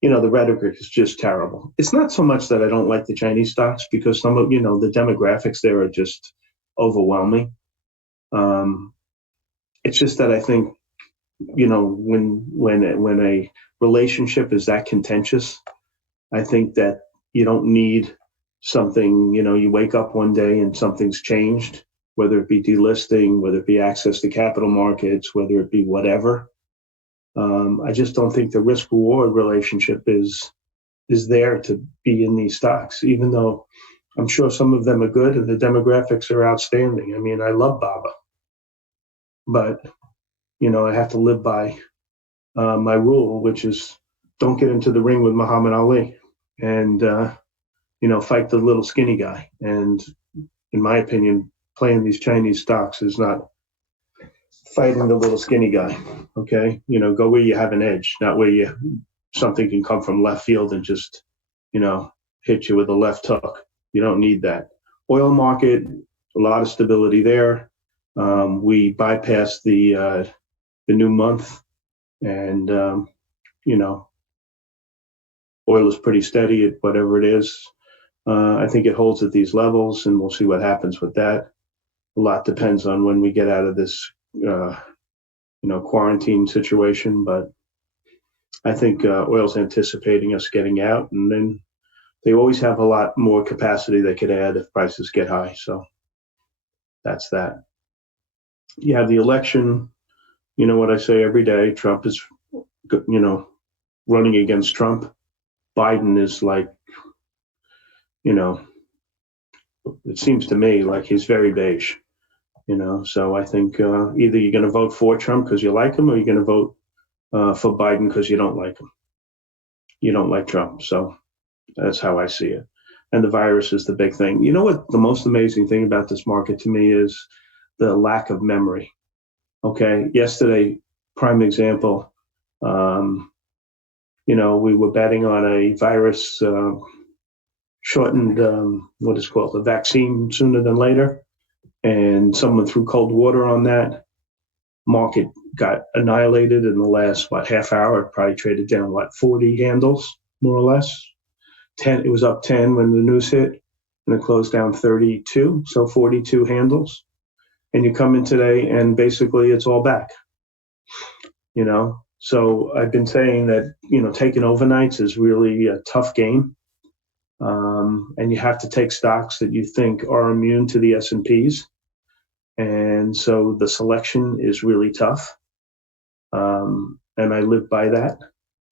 rhetoric is just terrible. It's not so much that I don't like the Chinese stocks, because some of, the demographics there are just overwhelming. It's just that I think, when a relationship is that contentious, I think that you don't need something, you wake up one day and something's changed, whether it be delisting, whether it be access to capital markets, whether it be whatever. I just don't think the risk-reward relationship is there to be in these stocks, even though I'm sure some of them are good and the demographics are outstanding. I love Baba, but, I have to live by my rule, which is don't get into the ring with Muhammad Ali and, fight the little skinny guy. And in my opinion, playing these Chinese stocks is not fighting the little skinny guy. Okay. Go where you have an edge, not where something can come from left field and just, hit you with a left hook. You don't need that. Oil market, a lot of stability there. We bypassed the new month, and oil is pretty steady at whatever it is. I think it holds at these levels, and we'll see what happens with that. A lot depends on when we get out of this, quarantine situation. But I think oil's anticipating us getting out, and then they always have a lot more capacity they could add if prices get high. So that's that. You have the election. You know what I say every day, Trump is, running against Trump. Biden is like, it seems to me like he's very beige, so I think either you're going to vote for Trump because you like him, or you're going to vote for Biden because you don't like him. You don't like Trump. So that's how I see it. And the virus is the big thing. You know what the most amazing thing about this market to me is? The lack of memory. Okay. Yesterday, prime example, we were betting on a virus shortened, what is called a vaccine sooner than later. And someone threw cold water on that. Market got annihilated in the last, half hour. It probably traded down, 40 handles, more or less. 10, it was up 10 when the news hit, and it closed down 32, so 42 handles. And you come in today and basically it's all back, So I've been saying that, taking overnights is really a tough game. And you have to take stocks that you think are immune to the S&Ps. And so the selection is really tough. And I live by that.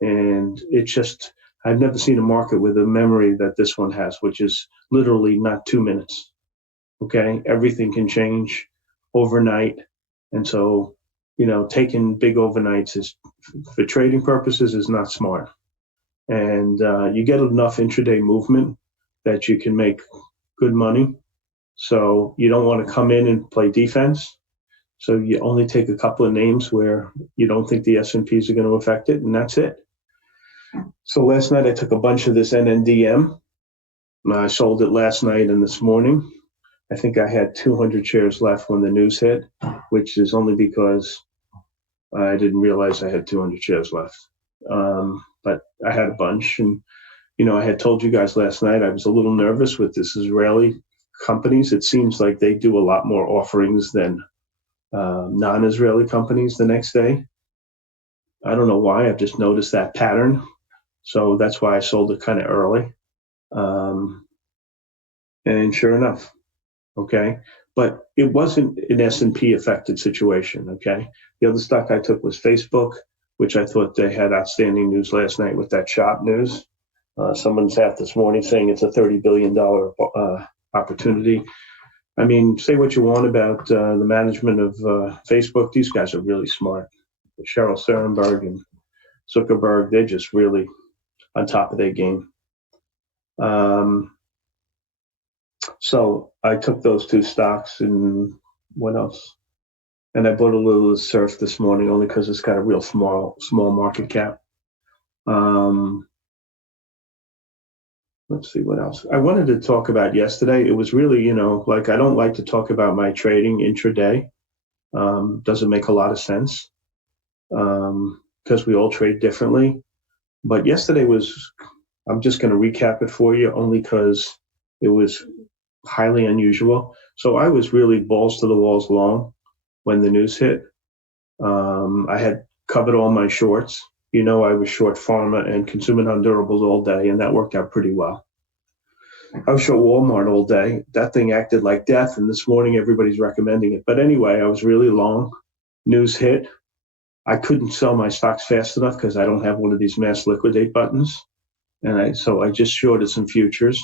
And it's just, I've never seen a market with a memory that this one has, which is literally not 2 minutes. Okay, everything can change overnight, and so taking big overnights is, for trading purposes, is not smart. And you get enough intraday movement that you can make good money. So you don't want to come in and play defense. So you only take a couple of names where you don't think the S&Ps are going to affect it, and that's it. So last night I took a bunch of this NNDM. I sold it last night and this morning. I think I had 200 shares left when the news hit, which is only because I didn't realize I had 200 shares left. But I had a bunch, and I had told you guys last night I was a little nervous with this Israeli companies. It seems like they do a lot more offerings than non-Israeli companies the next day. I don't know why. I've just noticed that pattern. So that's why I sold it kind of early. And sure enough, okay. But it wasn't an S&P affected situation, okay. The other stock I took was Facebook, which I thought they had outstanding news last night with that shop news. Someone's out this morning saying it's a $30 billion opportunity. I mean, say what you want about the management of Facebook. These guys are really smart. Sheryl Sandberg and Zuckerberg, they're just really on top of their game. So I took those two stocks, and what else? And I bought a little Surf this morning only because it's got a real small market cap. Let's see what else. I wanted to talk about yesterday. It was really, like, I don't like to talk about my trading intraday. Doesn't make a lot of sense because we all trade differently. But yesterday I'm just going to recap it for you only because it was highly unusual. So I was really balls to the walls long when the news hit. I had covered all my shorts. I was short pharma and consumer non-durables all day, and that worked out pretty well. I was short Walmart all day. That thing acted like death, and this morning everybody's recommending it. But anyway, I was really long. News hit. I couldn't sell my stocks fast enough because I don't have one of these mass liquidate buttons. And so I just shorted some futures.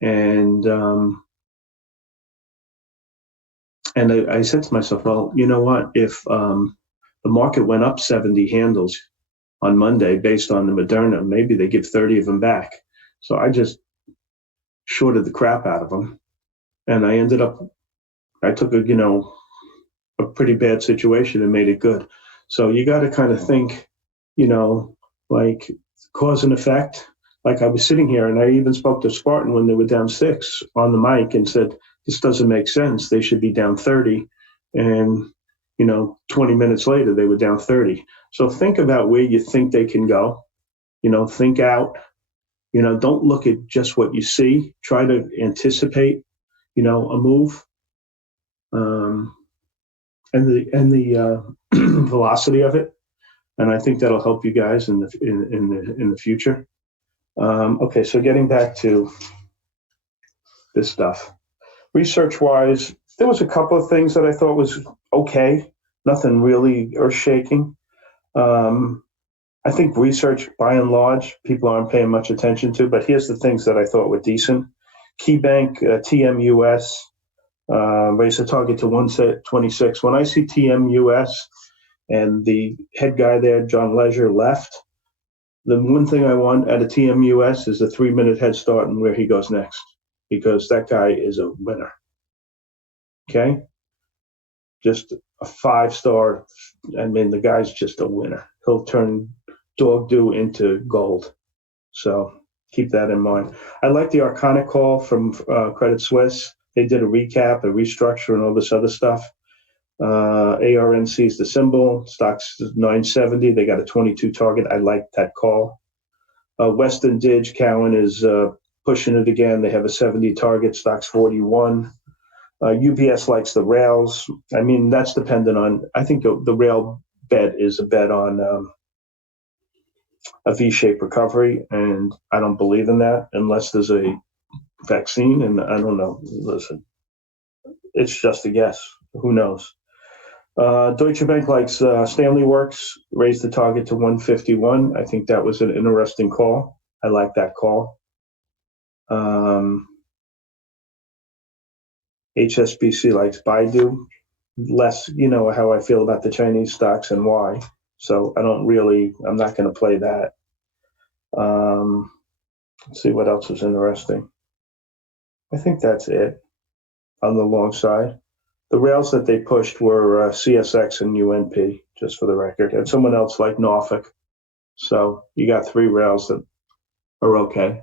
And I said to myself, well, you know what? If the market went up 70 handles on Monday based on the Moderna, maybe they give 30 of them back. So I just shorted the crap out of them. And I took a pretty bad situation and made it good. So you got to kind of think, like cause and effect. Like I was sitting here and I even spoke to Spartan when they were down 6 on the mic and said, this doesn't make sense. They should be down 30. And, 20 minutes later, they were down 30. So think about where you think they can go. Think out. Don't look at just what you see. Try to anticipate, a move. And the velocity of it. And I think that'll help you guys in the future. Okay, so getting back to this stuff. Research-wise, there was a couple of things that I thought was okay. Nothing really earth-shaking. I think research, by and large, people aren't paying much attention to, but here's the things that I thought were decent. KeyBank, TMUS, raised the target to 126. When I see TMUS and the head guy there, John Leisure, left, the one thing I want out of TMUS is a 3-minute head start on where he goes next, because that guy is a winner. Okay? Just a 5-star. I mean, the guy's just a winner. He'll turn dog do into gold. So keep that in mind. I like the Arconic call from Credit Suisse. They did a recap, a restructure, and all this other stuff. ARNC is the symbol. Stock's 970. They got a 22 target. I like that call. Western Dig, Cowan is pushing it again. They have a 70 target. Stock's 41. UBS likes the rails. I mean, that's dependent on, I think the rail bet is a bet on a V-shaped recovery, and I don't believe in that unless there's a vaccine, and I don't know. Listen, it's just a guess. Who knows? Deutsche Bank likes Stanley Works, raised the target to 151. I think that was an interesting call. I like that call. HSBC likes Baidu. Less, how I feel about the Chinese stocks and why. So I'm not going to play that. Let's see what else is interesting. I think that's it on the long side. The rails that they pushed were CSX and UNP, just for the record, and someone else like Norfolk. So you got 3 rails that are okay.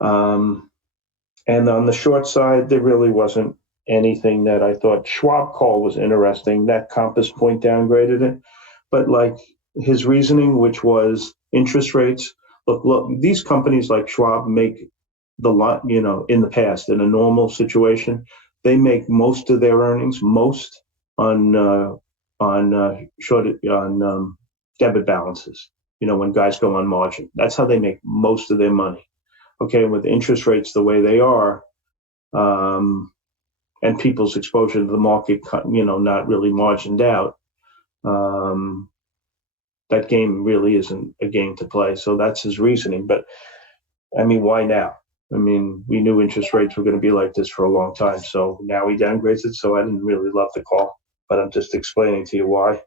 And on the short side, there really wasn't anything that I thought. Schwab call was interesting. That Compass Point downgraded it. But like his reasoning, which was interest rates. Look, these companies like Schwab make the lot, in the past, in a normal situation, they make most of their earnings, on debit balances, when guys go on margin. That's how they make most of their money. Okay, with interest rates the way they are, and people's exposure to the market, not really margined out, that game really isn't a game to play. So that's his reasoning. But I mean, why now? I mean, we knew interest rates were going to be like this for a long time. So now he downgrades it. So I didn't really love the call, but I'm just explaining to you why.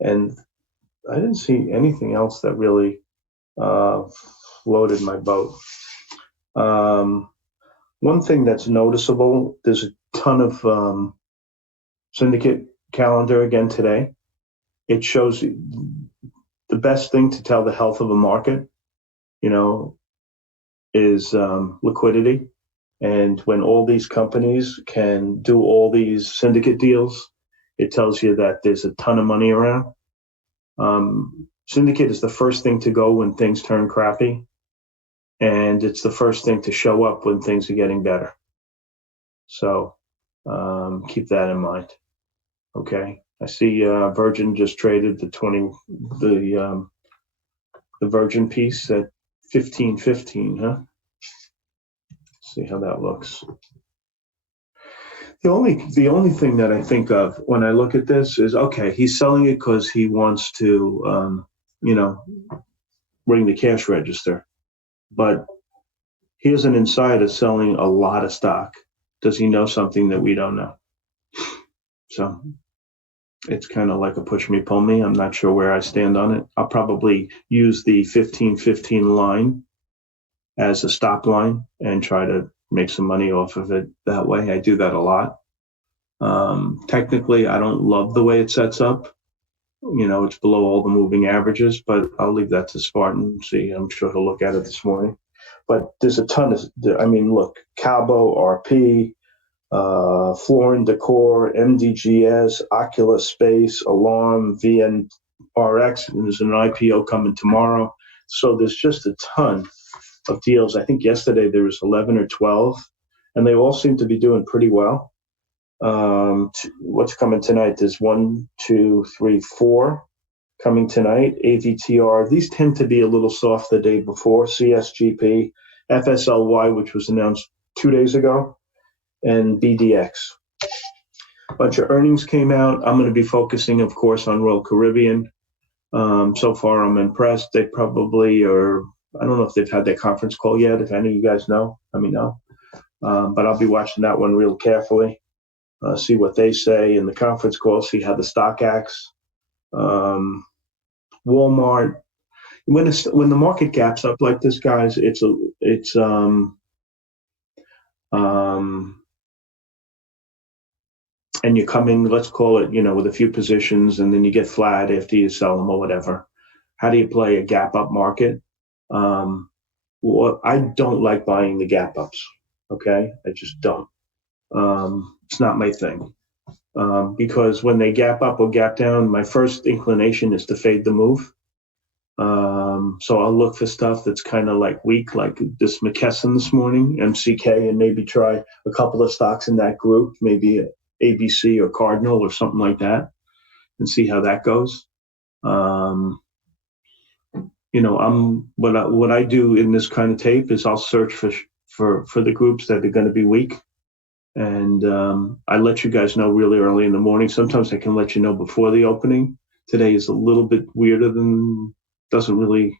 And I didn't see anything else that really floated my boat. One thing that's noticeable, there's a ton of syndicate calendar again today. It shows the best thing to tell the health of a market, is liquidity. And when all these companies can do all these syndicate deals, it tells you that there's a ton of money around. Syndicate is the first thing to go when things turn crappy. And it's the first thing to show up when things are getting better. So keep that in mind. Okay. I see Virgin just traded the Virgin piece at 15.15, huh? See how that looks. The only thing that I think of when I look at this is, okay, he's selling it because he wants to, ring the cash register. But here's an insider selling a lot of stock. Does he know something that we don't know? So it's kind of like a push me, pull me. I'm not sure where I stand on it. I'll probably use the 15.15 line as a stop line and try to make some money off of it that way. I do that a lot. Technically, I don't love the way it sets up. It's below all the moving averages, but I'll leave that to Spartan. See, I'm sure he'll look at it this morning. But there's a ton of, look, Cabo, RP, Florin Decor, MDGS, Oculus Space, Alarm, VNRX, and there's an IPO coming tomorrow. So there's just a ton of deals. I think yesterday there was 11 or 12, and they all seem to be doing pretty well. What's coming tonight? There's 1, 2, 3, 4 coming tonight. AVTR. These tend to be a little soft the day before. CSGP, FSLY, which was announced 2 days ago, and BDX. A bunch of earnings came out. I'm going to be focusing, of course, on Royal Caribbean. So far, I'm impressed. They probably are. I don't know if they've had their conference call yet. If any of you guys know, let me know. But I'll be watching that one real carefully. See what they say in the conference call, see how the stock acts. Walmart, when the market gaps up like this, guys, and you come in, let's call it, with a few positions, and then you get flat after you sell them or whatever. How do you play a gap up market? I don't like buying the gap ups. Okay, I just don't. It's not my thing. Because when they gap up or gap down, my first inclination is to fade the move. So I'll look for stuff that's kind of like weak, like this McKesson this morning, MCK, and maybe try a couple of stocks in that group, maybe ABC or Cardinal or something like that, and see how that goes. What I do in this kind of tape is I'll search for the groups that are going to be weak. And I let you guys know really early in the morning. Sometimes I can let you know before the opening. Today is a little bit weirder than doesn't really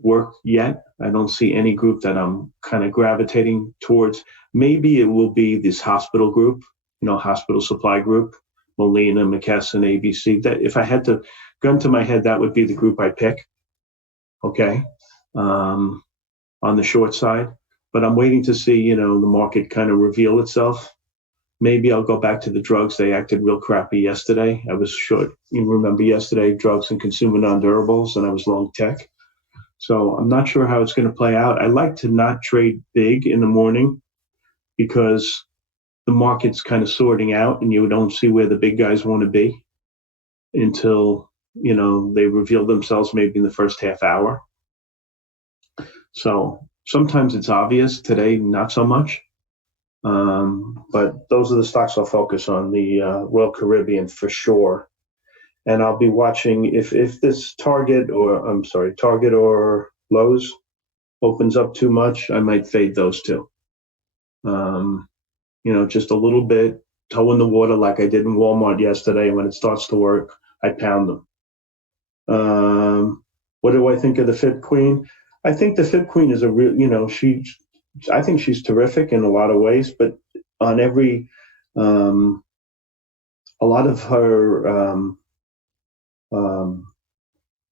work yet. I don't see any group that I'm kind of gravitating towards. Maybe it will be this hospital group, hospital supply group, Molina, McKesson, ABC. That if I had to gun to my head, that would be the group I pick. Okay, on the short side. But I'm waiting to see, the market kind of reveal itself. Maybe I'll go back to the drugs. They acted real crappy yesterday. I was short. You remember yesterday, drugs and consumer non-durables, and I was long tech. So I'm not sure how it's going to play out. I like to not trade big in the morning because the market's kind of sorting out and you don't see where the big guys want to be until, they reveal themselves maybe in the first half hour. So sometimes it's obvious. Today, not so much. But those are the stocks I'll focus on, the Royal Caribbean for sure. And I'll be watching if this target or lows opens up too much, I might fade those two. Just a little bit, toe in the water like I did in Walmart yesterday. When it starts to work, I pound them. What do I think of the Fit Queen? I think the Fit Queen is a real, I think she's terrific in a lot of ways, but on every, a lot of her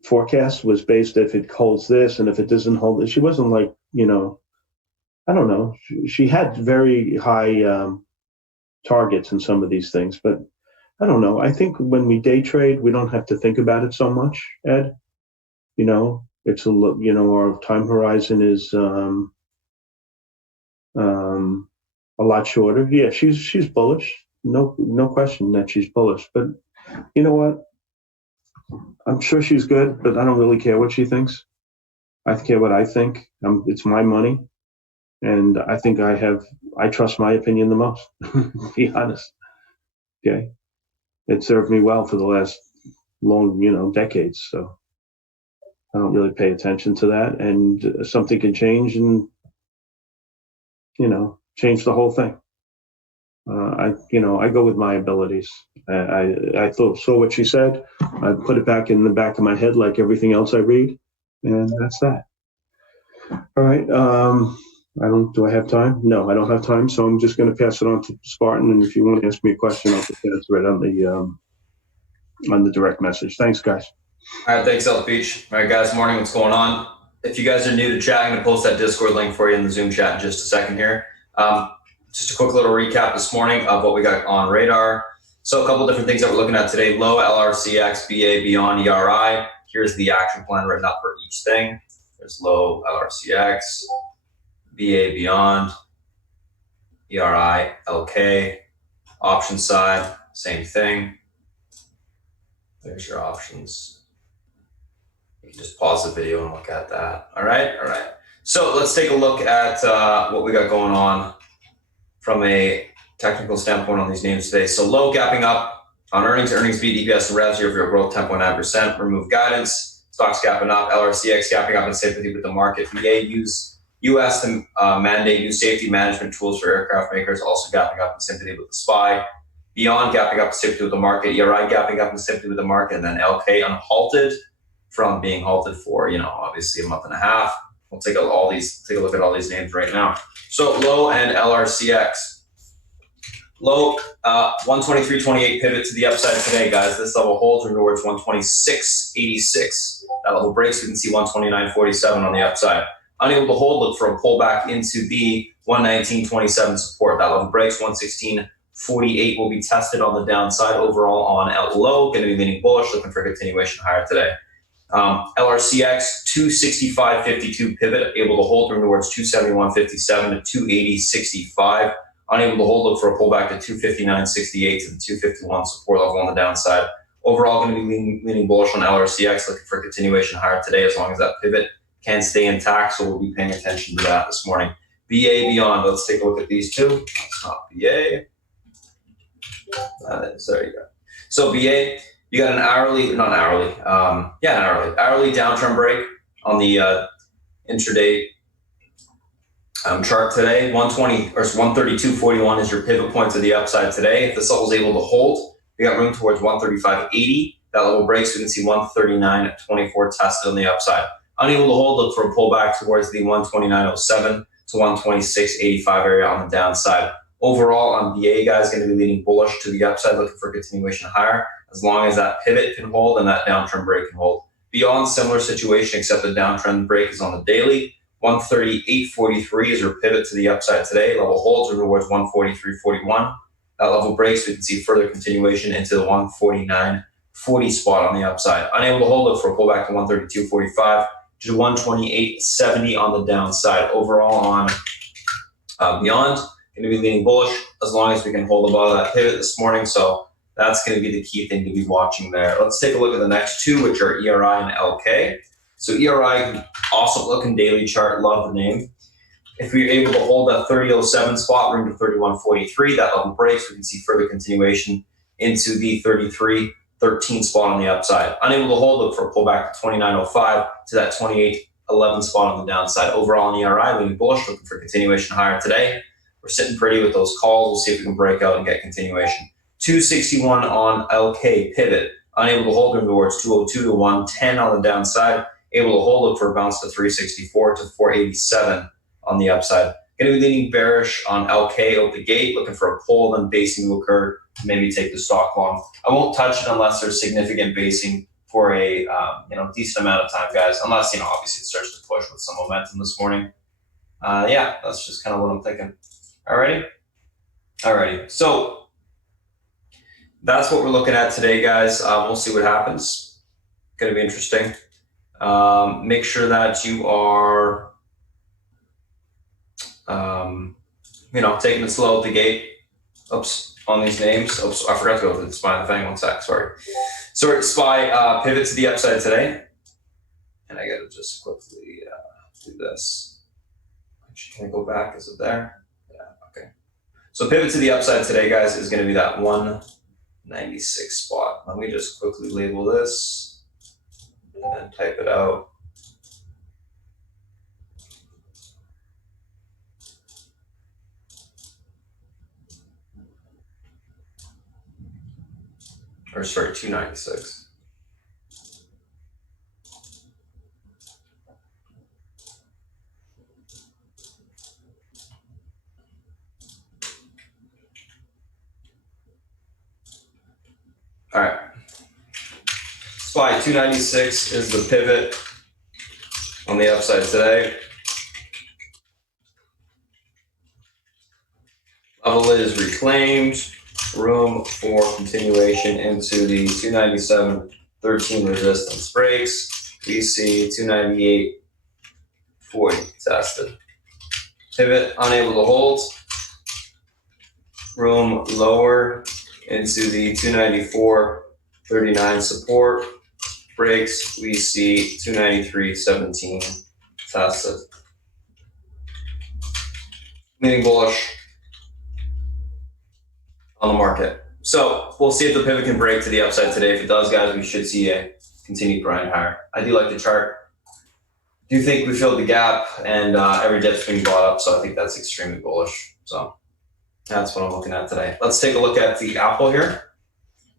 forecast was based if it holds this and if it doesn't hold this. She wasn't like, I don't know. She had very high targets in some of these things, but I don't know. I think when we day trade, we don't have to think about it so much, Ed. It's our time horizon is a lot shorter. Yeah, she's bullish. No question that she's bullish. But you know what? I'm sure she's good, but I don't really care what she thinks. I care what I think. It's my money, and I think I trust my opinion the most. To be honest. Okay, it served me well for the last long, decades. So I don't really pay attention to that, and something can change and change the whole thing. I go with my abilities. I saw what she said. I put it back in the back of my head like everything else I read, and that's that. All right. Do I have time? No, I don't have time. So I'm just going to pass it on to Spartan. And if you want to ask me a question, I'll just answer it on the direct message. Thanks, guys. All right, thanks, Elk Beach. All right, guys, morning. What's going on? If you guys are new to chat, I'm going to post that Discord link for you in the Zoom chat in just a second here. Just a quick little recap this morning of what we got on radar. So a couple different things that we're looking at today. Low LRCX, BA, Beyond, ERI. Here's the action plan written up for each thing. There's low LRCX, BA, Beyond, ERI, LK. Option side, same thing. There's your options. You can just pause the video and look at that. All right. So let's take a look at what we got going on from a technical standpoint on these names today. So low gapping up on earnings beat, EPS and revs, year-over-year growth 10.9%. Remove guidance. Stocks gapping up. LRCX gapping up in sympathy with the market. VA use U.S. to mandate new safety management tools for aircraft makers, also gapping up in sympathy with the SPY. Beyond gapping up in sympathy with the market. ERI gapping up in sympathy with the market. And then LK unhalted from being halted for, obviously a month and a half. We'll take a look at all these names right now. So low and LRCX. Low 123.28 pivot to the upside today, guys. This level holds towards 126.86. That level breaks, we can see 129.47 on the upside. Unable to hold, look for a pullback into the 119.27 support. That level breaks, 116.48 will be tested on the downside. Overall on low, going to be leaning bullish, looking for a continuation higher today. LRCX 265.52 pivot, able to hold towards 271.57 to 280.65. Unable to hold, look for a pullback to 259.68 to the 251 support level on the downside. Overall, going to be leaning bullish on LRCX, looking for a continuation higher today as long as that pivot can stay intact. So we'll be paying attention to that this morning. BA Beyond, let's take a look at these two. It's not BA. There you go. So BA, you got an hourly downtrend break on the intraday chart today. 120 or 132.41 is your pivot point to the upside today. If this level is able to hold, we got room towards 135.80. That level breaks, we can see 139.24 tested on the upside. Unable to hold, look for a pullback towards the 129.07 to 126.85 area on the downside. Overall, on BA, guys, going to be leaning bullish to the upside, looking for continuation higher, as long as that pivot can hold and that downtrend break can hold. Beyond similar situation, except the downtrend break is on the daily. 138.43 is our pivot to the upside today. Level holds are towards 143.41. That level breaks, we can see further continuation into the 149.40 spot on the upside. Unable to hold, look for a pullback to 132.45 to 128.70 on the downside. Overall on Beyond, going to be leaning bullish as long as we can hold above that pivot this morning. So that's going to be the key thing to be watching there. Let's take a look at the next two, which are ERI and LK. So ERI, awesome looking daily chart, love the name. If we're able to hold that 30.07 spot, we're into 31.43. That level breaks, we can see further continuation into the 33.13 spot on the upside. Unable to hold, look for a pullback to 29.05 to that 28.11 spot on the downside. Overall in ERI, leaning bullish, looking for continuation higher today. We're sitting pretty with those calls. We'll see if we can break out and get continuation. 261 on LK pivot. Unable to hold, going towards 202 to 110 on the downside. Able to hold, look for a bounce to 364 to 487 on the upside. Going to be leaning bearish on LK out the gate, looking for a pull, then basing to occur, maybe take the stock long. I won't touch it unless there's significant basing for a decent amount of time, guys. Unless obviously it starts to push with some momentum this morning. Yeah, that's just kind of what I'm thinking. Alrighty. So that's what we're looking at today, guys. We'll see what happens. Going to be interesting. Make sure that you are, taking it slow at the gate. Oops, on these names. Oops, I forgot to go to the SPY and the FANG. 1 sec, sorry. So SPY pivot to the upside today. And I got to just quickly do this. Can I go back? Is it there? Yeah, okay. So pivot to the upside today, guys, is going to be that 196 spot. Let me just quickly label this and then type it out. Or sorry, 296. All right. SPY 296 is the pivot on the upside today. Level is reclaimed. Room for continuation into the 297.13 resistance breaks. We see 298.40 tested. Pivot unable to hold. Room lower into the 294.39 support. Breaks, we see 293.17 tested. Meaning bullish on the market. So we'll see if the pivot can break to the upside today. If it does, guys, we should see a continued grind higher. I do like the chart. Do think we filled the gap and every dip's being bought up, so I think that's extremely bullish. So that's what I'm looking at today. Let's take a look at the Apple here.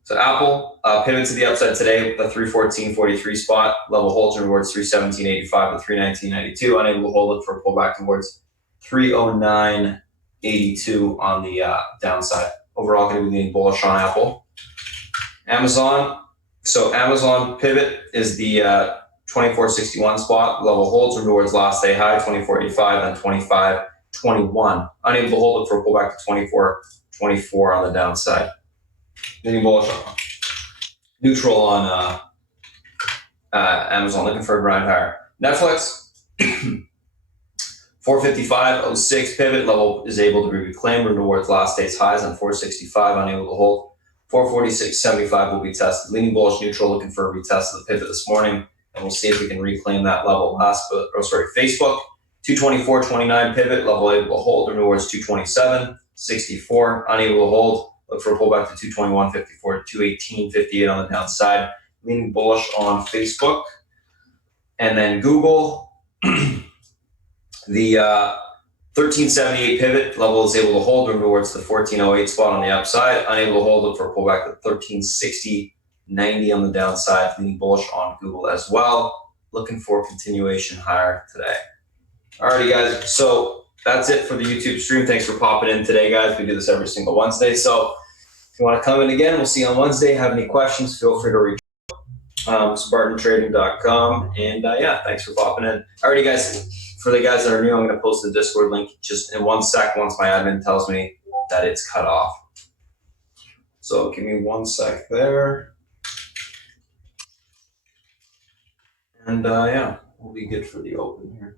So Apple pivot to the upside today with the 314.43 spot. Level holds towards 317.85 to 319.92. Unable to hold it for a pullback towards 309.82 on the downside. Overall, going to be leaning bullish on Apple. Amazon. So Amazon pivot is the 24.61 spot. Level holds towards last day high, 24.85 and 25.21. Unable to hold it for a pullback to 24.24 on the downside. Leaning bullish on. Neutral on Amazon, looking for a grind higher. Netflix. 455.06 pivot level is able to be reclaimed towards last day's highs on 465, unable to hold. 446.75 will be tested. Leaning bullish neutral, looking for a retest of the pivot this morning, and we'll see if we can reclaim that level. Facebook 224.29 pivot level able to hold towards 227.64, unable to hold. Look for a pullback to 221.54 to 218.58 on the downside. Leaning bullish on Facebook, and then Google. The 1378 pivot level is able to hold towards the 1408 spot on the upside. Unable to hold, look for a pullback to 1360 90 on the downside, leaning bullish on Google as well. Looking for continuation higher today. Alrighty, guys. So that's it for the YouTube stream. Thanks for popping in today, guys. We do this every single Wednesday. So if you want to come in again, we'll see you on Wednesday. Have any questions, feel free to reach SpartanTrading.com. And yeah, thanks for popping in. Alrighty, guys. For the guys that are new, I'm going to post the Discord link just in 1 sec once my admin tells me that it's cut off. So give me 1 sec there. And yeah, we'll be good for the open here.